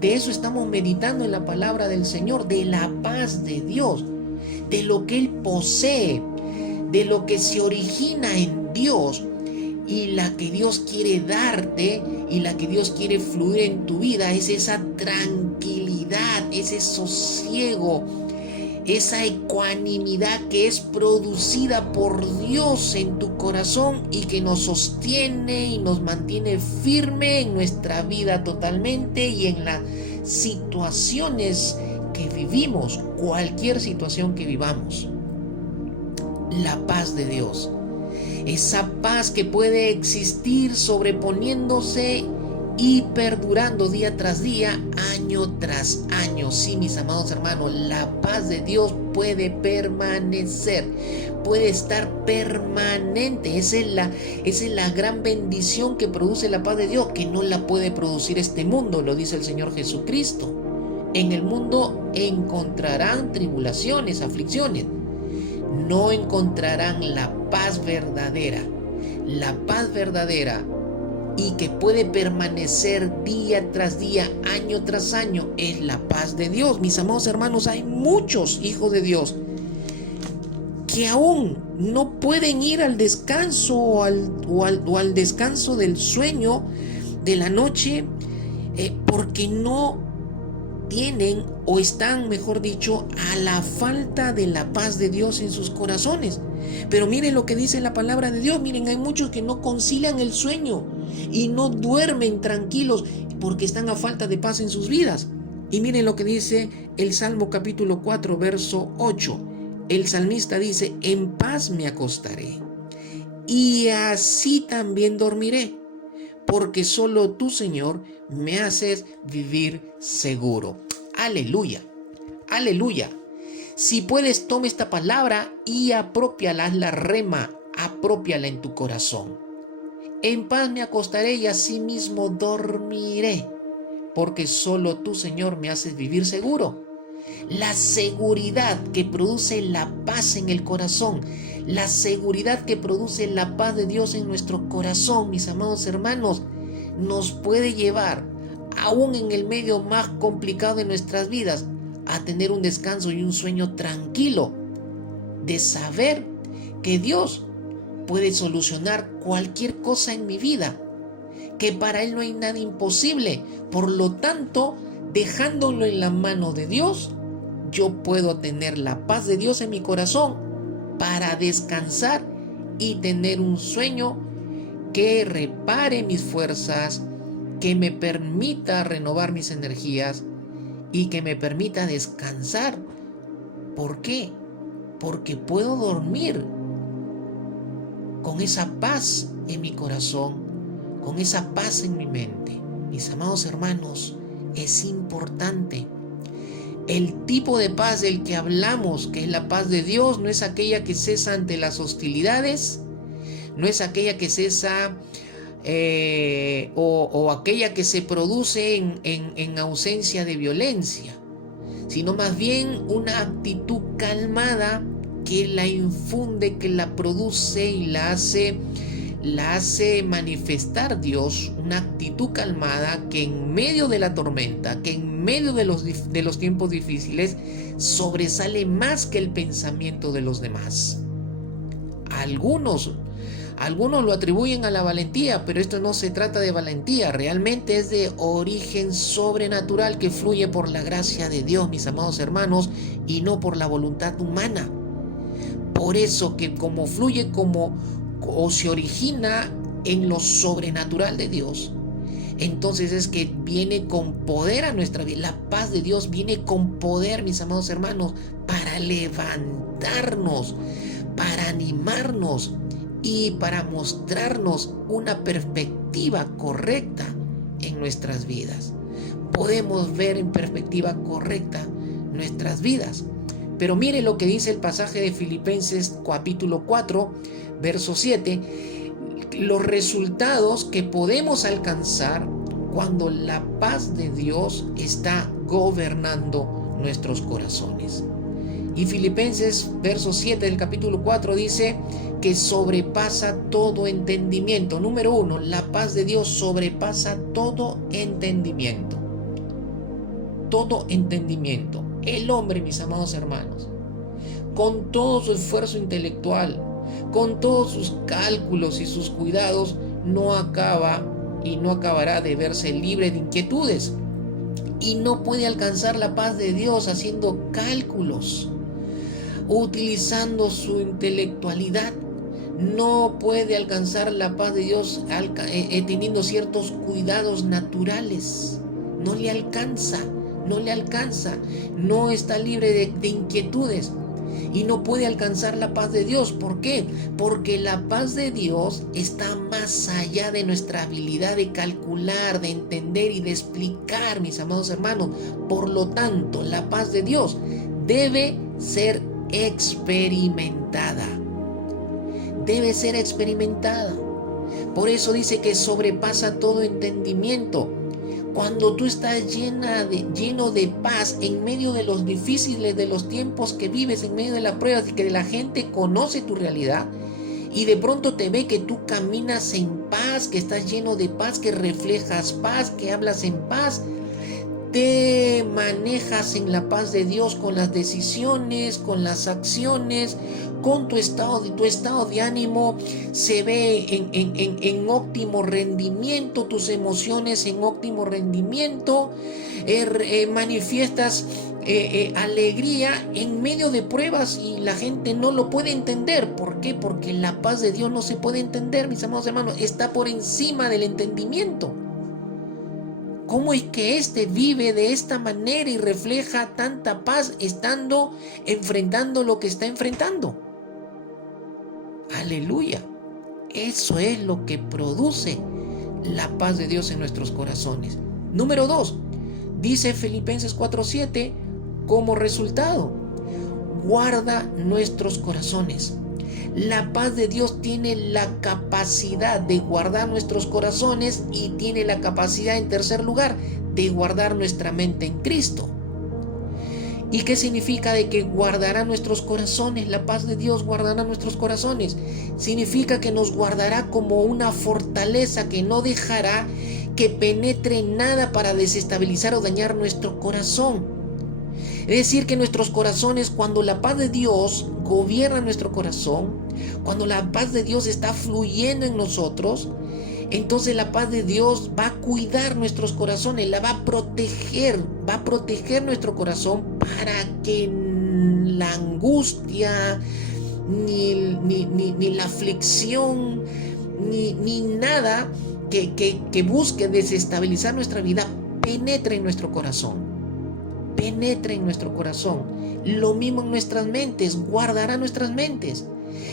De eso estamos meditando en la palabra del Señor, de la paz de Dios, de lo que Él posee, de lo que se origina en Dios y la que Dios quiere darte y la que Dios quiere fluir en tu vida. Es esa tranquilidad, ese sosiego, esa ecuanimidad que es producida por Dios en tu corazón y que nos sostiene y nos mantiene firme en nuestra vida totalmente y en las situaciones que vivimos, cualquier situación que vivamos. La paz de Dios, esa paz que puede existir sobreponiéndose y perdurando día tras día, año tras año. Sí, mis amados hermanos, la paz de Dios puede permanecer, puede estar permanente. Esa es la gran bendición que produce la paz de Dios, que no la puede producir este mundo, lo dice el Señor Jesucristo. En el mundo encontrarán tribulaciones, aflicciones. No encontrarán la paz verdadera. La paz verdadera y que puede permanecer día tras día, año tras año, es la paz de Dios. Mis amados hermanos, hay muchos hijos de Dios que aún no pueden ir al descanso o al descanso del sueño de la noche porque no tienen o están, mejor dicho, a la falta de la paz de Dios en sus corazones. Pero miren lo que dice la palabra de Dios. Miren, hay muchos que no concilian el sueño y no duermen tranquilos porque están a falta de paz en sus vidas. Y miren lo que dice el Salmo capítulo 4, verso 8. El salmista dice: en paz me acostaré y así también dormiré, porque solo tú, Señor, me haces vivir seguro. Aleluya, aleluya. Si puedes, toma esta palabra y apropiala, la rema, apropiala en tu corazón. En paz me acostaré y asimismo dormiré, porque solo tú, Señor, me haces vivir seguro. La seguridad que produce la paz en el corazón, la seguridad que produce la paz de Dios en nuestro corazón, mis amados hermanos, nos puede llevar, aún en el medio más complicado de nuestras vidas, a tener un descanso y un sueño tranquilo, de saber que Dios puede solucionar cualquier cosa en mi vida, que para Él no hay nada imposible. Por lo tanto, dejándolo en la mano de Dios, yo puedo tener la paz de Dios en mi corazón para descansar y tener un sueño que repare mis fuerzas, que me permita renovar mis energías y que me permita descansar. ¿Por qué? Porque puedo dormir con esa paz en mi corazón, con esa paz en mi mente. Mis amados hermanos, es importante. El tipo de paz del que hablamos, que es la paz de Dios, no es aquella que cesa ante las hostilidades, no es aquella que cesa o aquella que se produce en ausencia de violencia, sino más bien una actitud calmada que la infunde, que la produce y la hace manifestar Dios. Una actitud calmada que en medio de la tormenta, que en medio de los tiempos difíciles, sobresale más que el pensamiento de los demás. Algunos lo atribuyen a la valentía, pero esto no se trata de valentía, realmente es de origen sobrenatural que fluye por la gracia de Dios, mis amados hermanos, y no por la voluntad humana. Por eso que como fluye o se origina en lo sobrenatural de Dios, entonces es que viene con poder a nuestra vida. La paz de Dios viene con poder, mis amados hermanos, para levantarnos, para animarnos y para mostrarnos una perspectiva correcta en nuestras vidas. Podemos ver en perspectiva correcta nuestras vidas. Pero mire lo que dice el pasaje de Filipenses capítulo 4, verso 7. Los resultados que podemos alcanzar cuando la paz de Dios está gobernando nuestros corazones. Y Filipenses verso 7 del capítulo 4 dice que sobrepasa todo entendimiento. Número 1, la paz de Dios sobrepasa todo entendimiento. Todo entendimiento. El hombre, mis amados hermanos, con todo su esfuerzo intelectual, con todos sus cálculos y sus cuidados, no acaba y no acabará de verse libre de inquietudes. Y no puede alcanzar la paz de Dios haciendo cálculos, utilizando su intelectualidad. No puede alcanzar la paz de Dios teniendo ciertos cuidados naturales. No le alcanza, no está libre de inquietudes. Y no puede alcanzar la paz de Dios. ¿Por qué? Porque la paz de Dios está más allá de nuestra habilidad de calcular, de entender y de explicar, mis amados hermanos. Por lo tanto, la paz de Dios debe ser experimentada. Debe ser experimentada. Por eso dice que sobrepasa todo entendimiento. Cuando tú estás lleno de paz en medio de los difíciles, de los tiempos que vives, en medio de las pruebas, y que la gente conoce tu realidad y de pronto te ve que tú caminas en paz, que estás lleno de paz, que reflejas paz, que hablas en paz, te manejas en la paz de Dios con las decisiones, con las acciones, con tu estado de ánimo se ve en óptimo rendimiento, tus emociones en óptimo rendimiento, manifiestas alegría en medio de pruebas y la gente no lo puede entender. ¿Por qué? Porque la paz de Dios no se puede entender, mis amados hermanos, está por encima del entendimiento. ¿Cómo es que éste vive de esta manera y refleja tanta paz enfrentando lo que está enfrentando? Aleluya. Eso es lo que produce la paz de Dios en nuestros corazones. Número 2, dice Filipenses 4:7, como resultado, guarda nuestros corazones. La paz de Dios tiene la capacidad de guardar nuestros corazones y tiene la capacidad, en tercer lugar, de guardar nuestra mente en Cristo. ¿Y qué significa de que guardará nuestros corazones? La paz de Dios guardará nuestros corazones. Significa que nos guardará como una fortaleza que no dejará que penetre nada para desestabilizar o dañar nuestro corazón. Es decir, que nuestros corazones, cuando la paz de Dios gobierna nuestro corazón, cuando la paz de Dios está fluyendo en nosotros, entonces la paz de Dios va a cuidar nuestros corazones, la va a proteger nuestro corazón para que la angustia, ni la aflicción, ni nada que busque desestabilizar nuestra vida penetre en nuestro corazón. Penetre en nuestro corazón. Lo mismo en nuestras mentes, guardará nuestras mentes.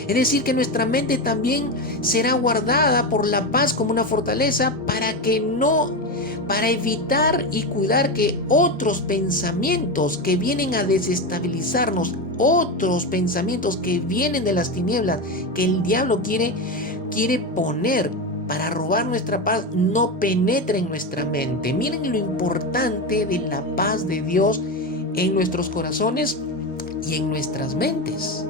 Es decir, que nuestra mente también será guardada por la paz como una fortaleza para evitar y cuidar que otros pensamientos que vienen a desestabilizarnos, otros pensamientos que vienen de las tinieblas, que el diablo quiere poner para robar nuestra paz, no penetre en nuestra mente. Miren lo importante de la paz de Dios en nuestros corazones y en nuestras mentes.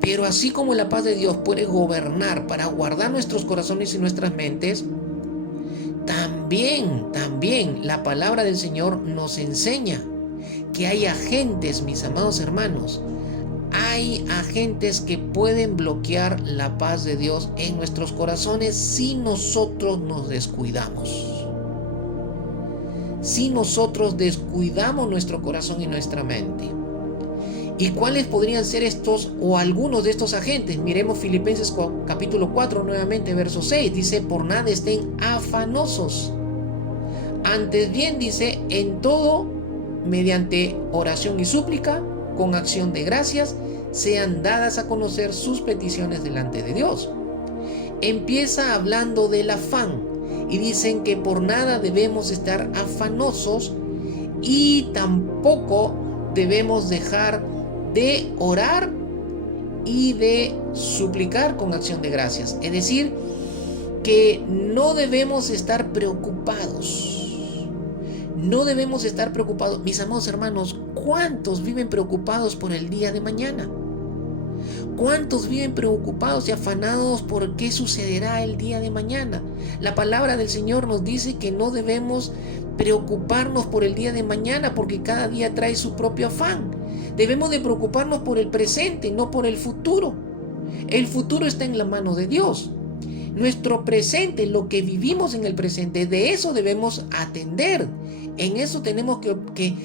Pero así como la paz de Dios puede gobernar para guardar nuestros corazones y nuestras mentes, también la palabra del Señor nos enseña que hay agentes, mis amados hermanos, hay agentes que pueden bloquear la paz de Dios en nuestros corazones si nosotros nos descuidamos. Si nosotros descuidamos nuestro corazón y nuestra mente. ¿Y cuáles podrían ser estos o algunos de estos agentes? Miremos Filipenses capítulo 4 nuevamente, verso 6. Dice, por nada estén afanosos. Antes bien, dice, en todo, mediante oración y súplica, con acción de gracias, sean dadas a conocer sus peticiones delante de Dios. Empieza hablando del afán y dicen que por nada debemos estar afanosos y tampoco debemos dejar de orar y de suplicar con acción de gracias. Es decir, que no debemos estar preocupados. No debemos estar preocupados. Mis amados hermanos, ¿cuántos viven preocupados por el día de mañana? ¿Cuántos viven preocupados y afanados por qué sucederá el día de mañana? La palabra del Señor nos dice que no debemos preocuparnos por el día de mañana porque cada día trae su propio afán. Debemos de preocuparnos por el presente, no por el futuro. El futuro está en la mano de Dios. Nuestro presente, lo que vivimos en el presente, de eso debemos atender. En eso tenemos que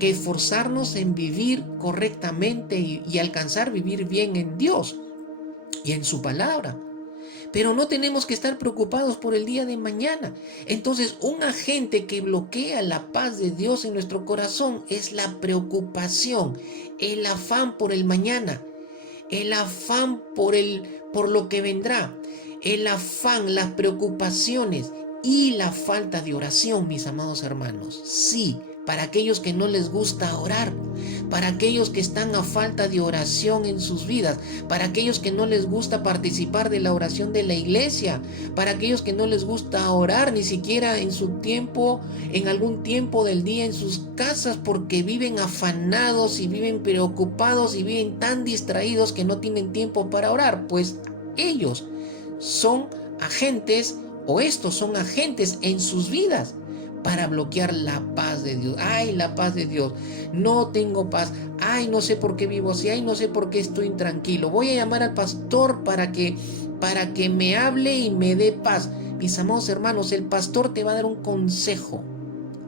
esforzarnos en vivir correctamente y alcanzar vivir bien en Dios y en su palabra. Pero no tenemos que estar preocupados por el día de mañana. Entonces, un agente que bloquea la paz de Dios en nuestro corazón es la preocupación, el afán por el mañana, el afán por lo que vendrá, el afán, las preocupaciones y la falta de oración, mis amados hermanos. Sí, para aquellos que no les gusta orar, para aquellos que están a falta de oración en sus vidas, para aquellos que no les gusta participar de la oración de la iglesia, para aquellos que no les gusta orar ni siquiera en su tiempo, en algún tiempo del día en sus casas, porque viven afanados y viven preocupados y viven tan distraídos que no tienen tiempo para orar. Pues ellos son agentes, o estos son agentes en sus vidas para bloquear la paz de Dios. Ay, la paz de Dios. No tengo paz. Ay, no sé por qué vivo así. Ay, no sé por qué estoy intranquilo. Voy a llamar al pastor para que me hable y me dé paz. Mis amados hermanos, el pastor te va a dar un consejo.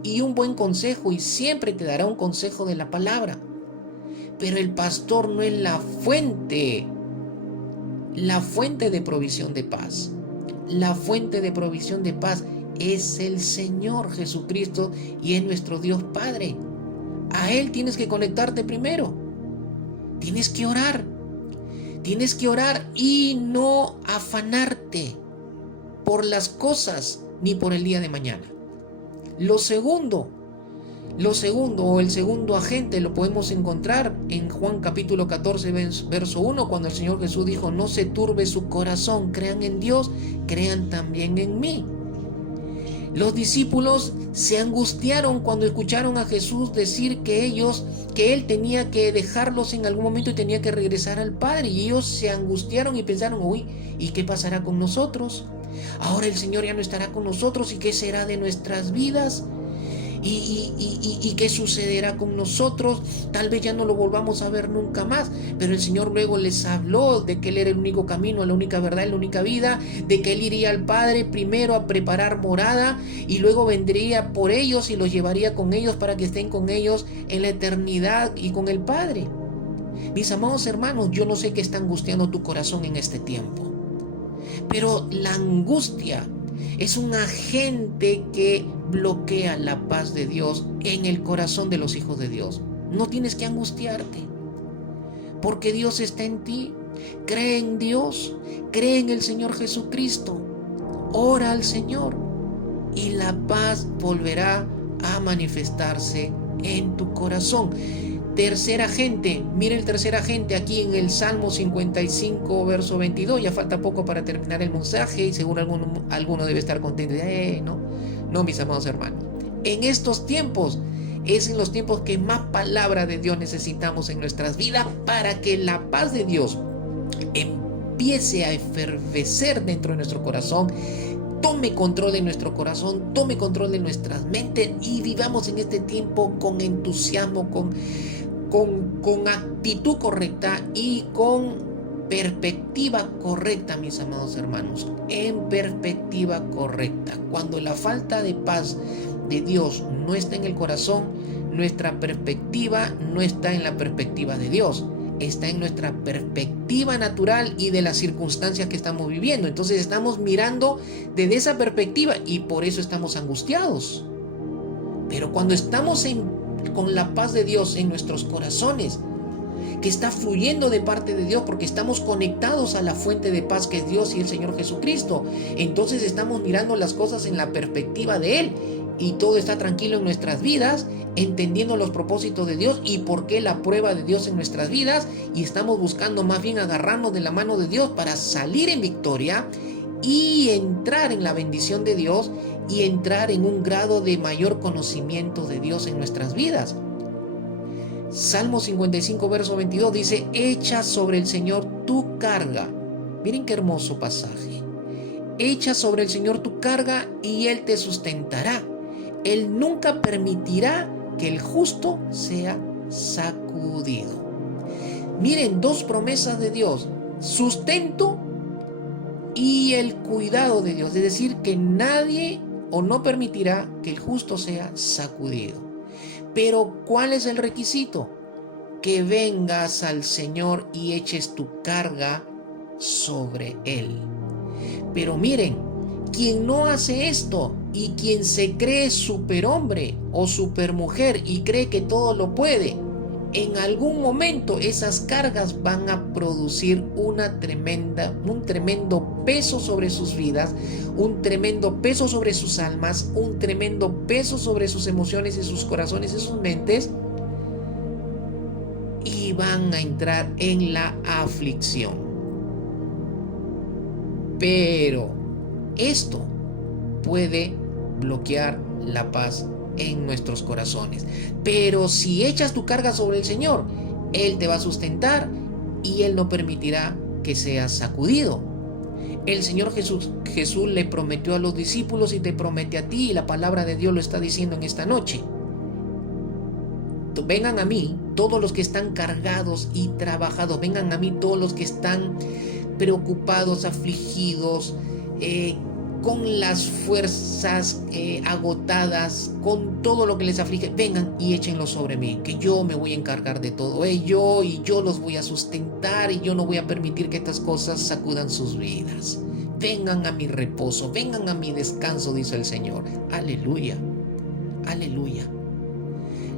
Y un buen consejo. Y siempre te dará un consejo de la palabra. Pero el pastor no es la fuente de provisión de paz. La fuente de provisión de paz es el Señor Jesucristo y es nuestro Dios Padre. A Él tienes que conectarte primero. Tienes que orar y no afanarte por las cosas ni por el día de mañana. Lo segundo, o el segundo agente, lo podemos encontrar en Juan capítulo 14, verso 1, cuando el Señor Jesús dijo: no se turbe su corazón, crean en Dios, crean también en mí. Los discípulos se angustiaron cuando escucharon a Jesús decir que Él tenía que dejarlos en algún momento y tenía que regresar al Padre. Y ellos se angustiaron y pensaron: uy, ¿y qué pasará con nosotros? Ahora el Señor ya no estará con nosotros, ¿y qué será de nuestras vidas? ¿Y qué sucederá con nosotros? Tal vez ya no lo volvamos a ver nunca más. Pero el Señor luego les habló de que Él era el único camino, la única verdad, la única vida, de que Él iría al Padre primero a preparar morada y luego vendría por ellos y los llevaría con ellos para que estén con ellos en la eternidad y con el Padre. Mis amados hermanos, yo no sé qué está angustiando tu corazón en este tiempo, pero la angustia es un agente que bloquea la paz de Dios en el corazón de los hijos de Dios. No tienes que angustiarte, porque Dios está en ti. Cree en Dios, cree en el Señor Jesucristo, ora al Señor y la paz volverá a manifestarse en tu corazón. Tercer agente, mire el tercer agente aquí en el Salmo 55, verso 22. Ya falta poco para terminar el mensaje y seguro alguno debe estar contento. No, mis amados hermanos. En estos tiempos, es en los tiempos que más palabra de Dios necesitamos en nuestras vidas para que la paz de Dios empiece a efervecer dentro de nuestro corazón, tome control de nuestro corazón, tome control de nuestras mentes y vivamos en este tiempo con entusiasmo, con actitud correcta y con perspectiva correcta, mis amados hermanos, en perspectiva correcta. Cuando la falta de paz de Dios no está en el corazón, nuestra perspectiva no está en la perspectiva de Dios, está en nuestra perspectiva natural y de las circunstancias que estamos viviendo. Entonces estamos mirando desde esa perspectiva y por eso estamos angustiados. Pero cuando estamos con la paz de Dios en nuestros corazones, que está fluyendo de parte de Dios, porque estamos conectados a la fuente de paz que es Dios y el Señor Jesucristo, entonces estamos mirando las cosas en la perspectiva de Él y todo está tranquilo en nuestras vidas, entendiendo los propósitos de Dios y por qué la prueba de Dios en nuestras vidas, y estamos buscando más bien agarrarnos de la mano de Dios para salir en victoria y entrar en la bendición de Dios y entrar en un grado de mayor conocimiento de Dios en nuestras vidas. Salmo 55, verso 22 dice: echa sobre el Señor tu carga. Miren qué hermoso pasaje. Echa sobre el Señor tu carga y Él te sustentará. Él nunca permitirá que el justo sea sacudido. Miren, dos promesas de Dios: sustento y el cuidado de Dios. Es decir, que nadie o no permitirá que el justo sea sacudido. Pero ¿cuál es el requisito? Que vengas al Señor y eches tu carga sobre Él. Pero miren, quien no hace esto y quien se cree superhombre o supermujer y cree que todo lo puede, en algún momento esas cargas van a producir un tremendo peso sobre sus vidas, un tremendo peso sobre sus almas, un tremendo peso sobre sus emociones y sus corazones y sus mentes, y van a entrar en la aflicción. Pero esto puede bloquear la paz en nuestros corazones. Pero si echas tu carga sobre el Señor, Él te va a sustentar y Él no permitirá que seas sacudido. El Señor Jesús le prometió a los discípulos y te promete a ti, y la palabra de Dios lo está diciendo en esta noche: vengan a mí todos los que están cargados y trabajados, vengan a mí todos los que están preocupados, afligidos, con las fuerzas agotadas, con todo lo que les aflige. Vengan y échenlo sobre mí, que yo me voy a encargar de todo ello y yo los voy a sustentar y yo no voy a permitir que estas cosas sacudan sus vidas. Vengan a mi reposo, vengan a mi descanso, dice el Señor. Aleluya, aleluya.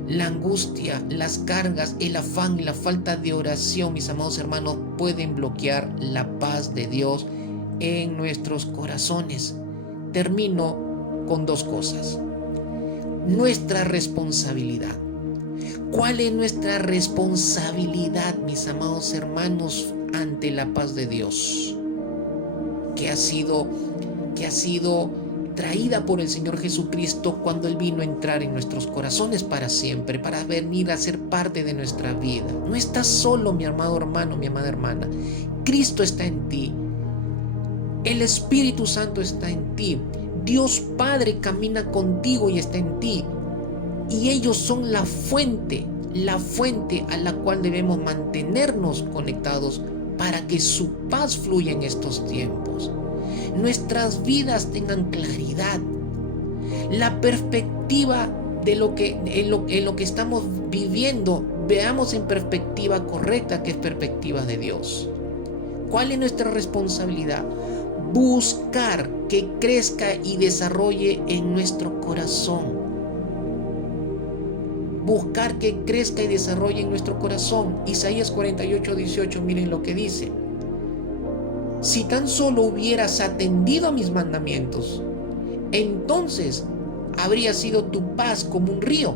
La angustia, las cargas, el afán y la falta de oración, mis amados hermanos, pueden bloquear la paz de Dios en nuestros corazones. Termino con dos cosas. Nuestra responsabilidad. ¿Cuál es nuestra responsabilidad, mis amados hermanos, ante la paz de Dios? Que ha sido traída por el Señor Jesucristo cuando Él vino a entrar en nuestros corazones para siempre, para venir a ser parte de nuestra vida. No estás solo, mi amado hermano, mi amada hermana. Cristo está en ti. El Espíritu Santo está en ti. Dios Padre camina contigo y está en ti. Y ellos son la fuente a la cual debemos mantenernos conectados para que su paz fluya en estos tiempos. Nuestras vidas tengan claridad. La perspectiva de en lo que estamos viviendo, veamos en perspectiva correcta, que es perspectiva de Dios. ¿Cuál es nuestra responsabilidad? Buscar que crezca y desarrolle en nuestro corazón. Buscar que crezca y desarrolle en nuestro corazón. Isaías 48:18, miren lo que dice: si tan solo hubieras atendido a mis mandamientos, entonces habría sido tu paz como un río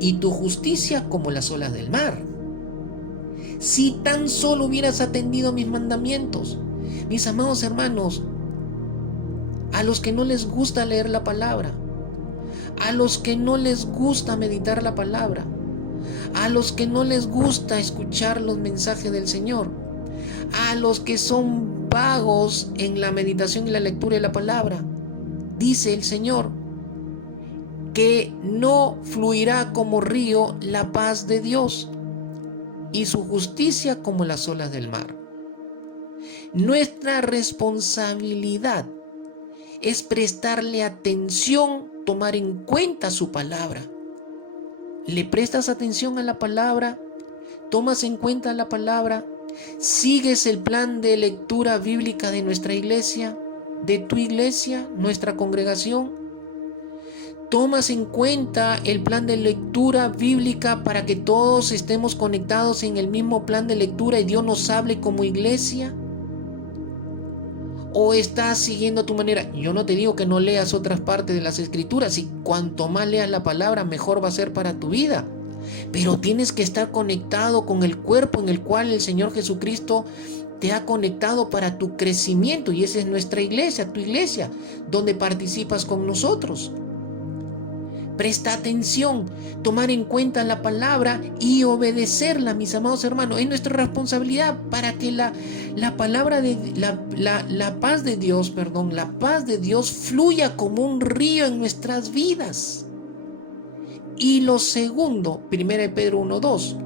y tu justicia como las olas del mar. Si tan solo hubieras atendido a mis mandamientos. Mis amados hermanos, a los que no les gusta leer la palabra, a los que no les gusta meditar la palabra, a los que no les gusta escuchar los mensajes del Señor, a los que son vagos en la meditación y la lectura de la palabra, dice el Señor que no fluirá como río la paz de Dios y su justicia como las olas del mar. Nuestra responsabilidad es prestarle atención, tomar en cuenta su palabra, ¿Le prestas atención a la palabra? ¿Tomas en cuenta la palabra? ¿Sigues el plan de lectura bíblica de nuestra iglesia? ¿De tu iglesia, nuestra congregación? ¿Tomas en cuenta el plan de lectura bíblica para que todos estemos conectados en el mismo plan de lectura y Dios nos hable como iglesia? ¿O estás siguiendo a tu manera? Yo no te digo que no leas otras partes de las escrituras, y cuanto más leas la palabra, mejor va a ser para tu vida. Pero tienes que estar conectado con el cuerpo en el cual el Señor Jesucristo te ha conectado para tu crecimiento, y esa es nuestra iglesia, tu iglesia, donde participas con nosotros. Presta atención, tomar en cuenta la palabra y obedecerla, mis amados hermanos. Es nuestra responsabilidad para que la palabra de la paz de Dios, la paz de Dios fluya como un río en nuestras vidas. Y lo segundo, 1 Pedro 1:2,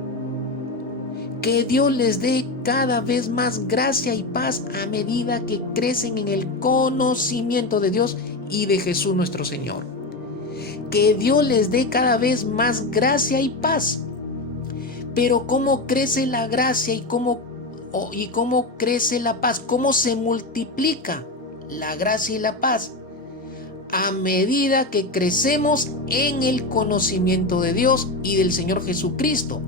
que Dios les dé cada vez más gracia y paz a medida que crecen en el conocimiento de Dios y de Jesús nuestro Señor. Que Dios les dé cada vez más gracia y paz. Pero ¿cómo crece la gracia y cómo crece la paz? ¿Cómo se multiplica la gracia y la paz? A medida que crecemos en el conocimiento de Dios y del Señor Jesucristo.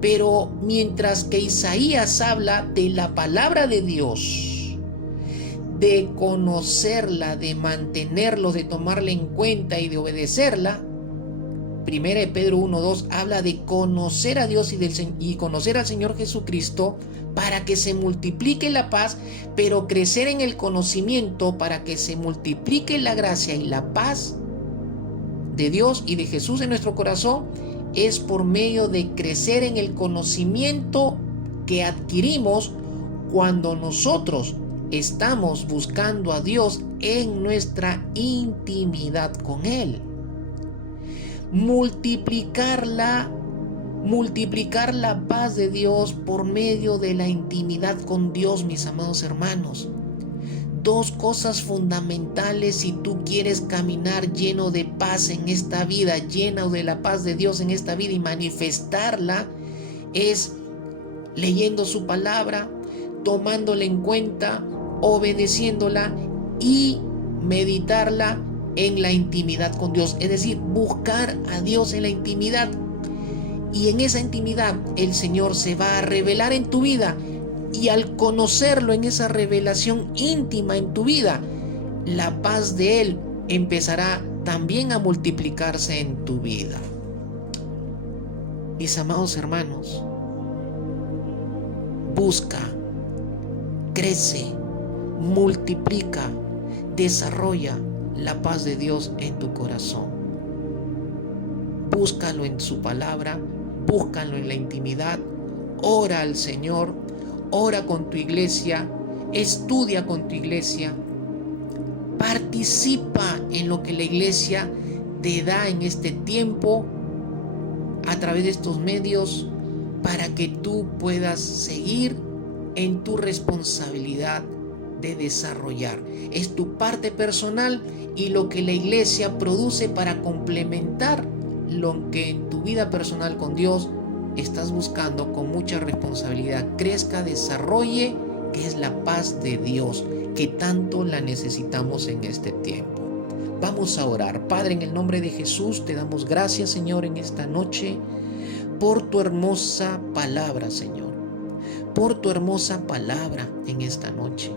Pero mientras que Isaías habla de la palabra de Dios, de conocerla, de mantenerlo, de tomarla en cuenta y de obedecerla, 1 Pedro 1:2 habla de conocer a Dios y conocer al Señor Jesucristo para que se multiplique la paz, pero crecer en el conocimiento para que se multiplique la gracia y la paz de Dios y de Jesús en nuestro corazón, es por medio de crecer en el conocimiento que adquirimos cuando nosotros estamos buscando a Dios en nuestra intimidad con Él. Multiplicar la paz de Dios por medio de la intimidad con Dios, mis amados hermanos. Dos cosas fundamentales si tú quieres caminar lleno de paz en esta vida, lleno de la paz de Dios en esta vida y manifestarla, es leyendo su palabra, tomándola en cuenta, obedeciéndola y meditarla en la intimidad con Dios. Es decir, buscar a Dios en la intimidad. Y en esa intimidad el Señor se va a revelar en tu vida. Y al conocerlo en esa revelación íntima en tu vida, la paz de Él empezará también a multiplicarse en tu vida. Mis amados hermanos, busca, crece, multiplica, desarrolla la paz de Dios en tu corazón. Búscalo en su palabra, búscalo en la intimidad, ora al Señor, ora con tu iglesia, estudia con tu iglesia, participa en lo que la iglesia te da en este tiempo a través de estos medios para que tú puedas seguir en tu responsabilidad de desarrollar. Es tu parte personal y lo que la iglesia produce para complementar lo que en tu vida personal con Dios estás buscando con mucha responsabilidad crezca, desarrolle, que es la paz de Dios, que tanto la necesitamos en este tiempo. Vamos a orar. Padre, en el nombre de Jesús, te damos gracias, Señor, en esta noche, por tu hermosa palabra, Señor. Por tu hermosa palabra en esta noche.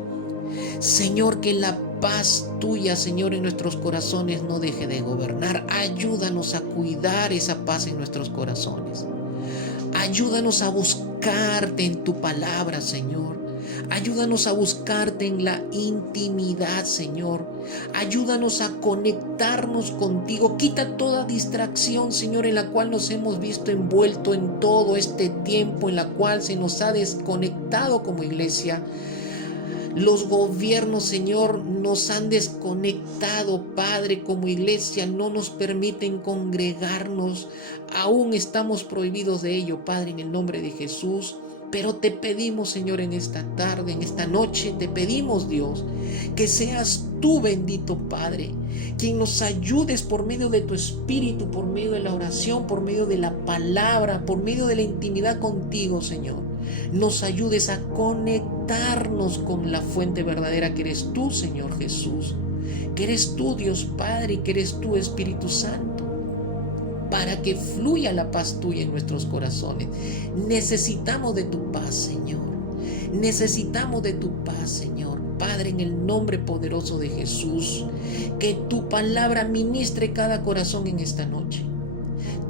Señor, que la paz tuya, Señor, en nuestros corazones no deje de gobernar. Ayúdanos a cuidar esa paz en nuestros corazones. Ayúdanos a buscarte en tu palabra, Señor. Ayúdanos a buscarte en la intimidad, Señor. Ayúdanos a conectarnos contigo. Quita toda distracción, Señor, en la cual nos hemos visto envuelto en todo este tiempo, en la cual se nos ha desconectado como iglesia. Los gobiernos, Señor, nos han desconectado, Padre, como iglesia, no nos permiten congregarnos. Aún estamos prohibidos de ello, Padre, en el nombre de Jesús. Pero te pedimos, Señor, en esta tarde, en esta noche, te pedimos, Dios, que seas tú, bendito Padre, quien nos ayudes por medio de tu Espíritu, por medio de la oración, por medio de la palabra, por medio de la intimidad contigo, Señor. Nos ayudes a conectarnos con la fuente verdadera que eres tú, Señor Jesús, que eres tú, Dios Padre, y que eres tú, Espíritu Santo, para que fluya la paz tuya en nuestros corazones. Necesitamos de tu paz, Señor. Necesitamos de tu paz, Señor. Padre, en el nombre poderoso de Jesús, que tu palabra ministre cada corazón en esta noche.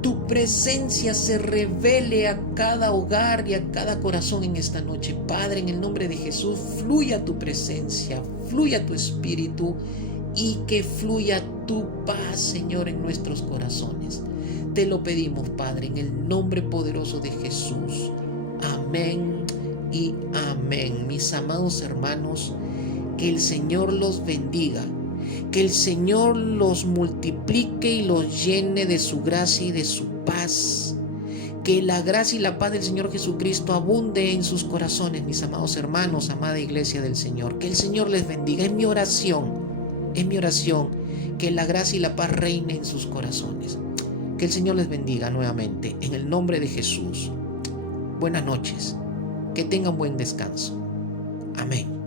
Tu presencia se revele a cada hogar y a cada corazón en esta noche. Padre, en el nombre de Jesús, fluya tu presencia, fluya tu espíritu y que fluya tu paz, Señor, en nuestros corazones. Te lo pedimos, Padre, en el nombre poderoso de Jesús. Amén y amén. Mis amados hermanos, que el Señor los bendiga, que el Señor los multiplique y los llene de su gracia y de su paz. Que la gracia y la paz del Señor Jesucristo abunde en sus corazones, mis amados hermanos, amada iglesia del Señor. Que el Señor les bendiga. Es mi oración, que la gracia y la paz reine en sus corazones. Que el Señor les bendiga nuevamente, en el nombre de Jesús. Buenas noches, que tengan buen descanso. Amén.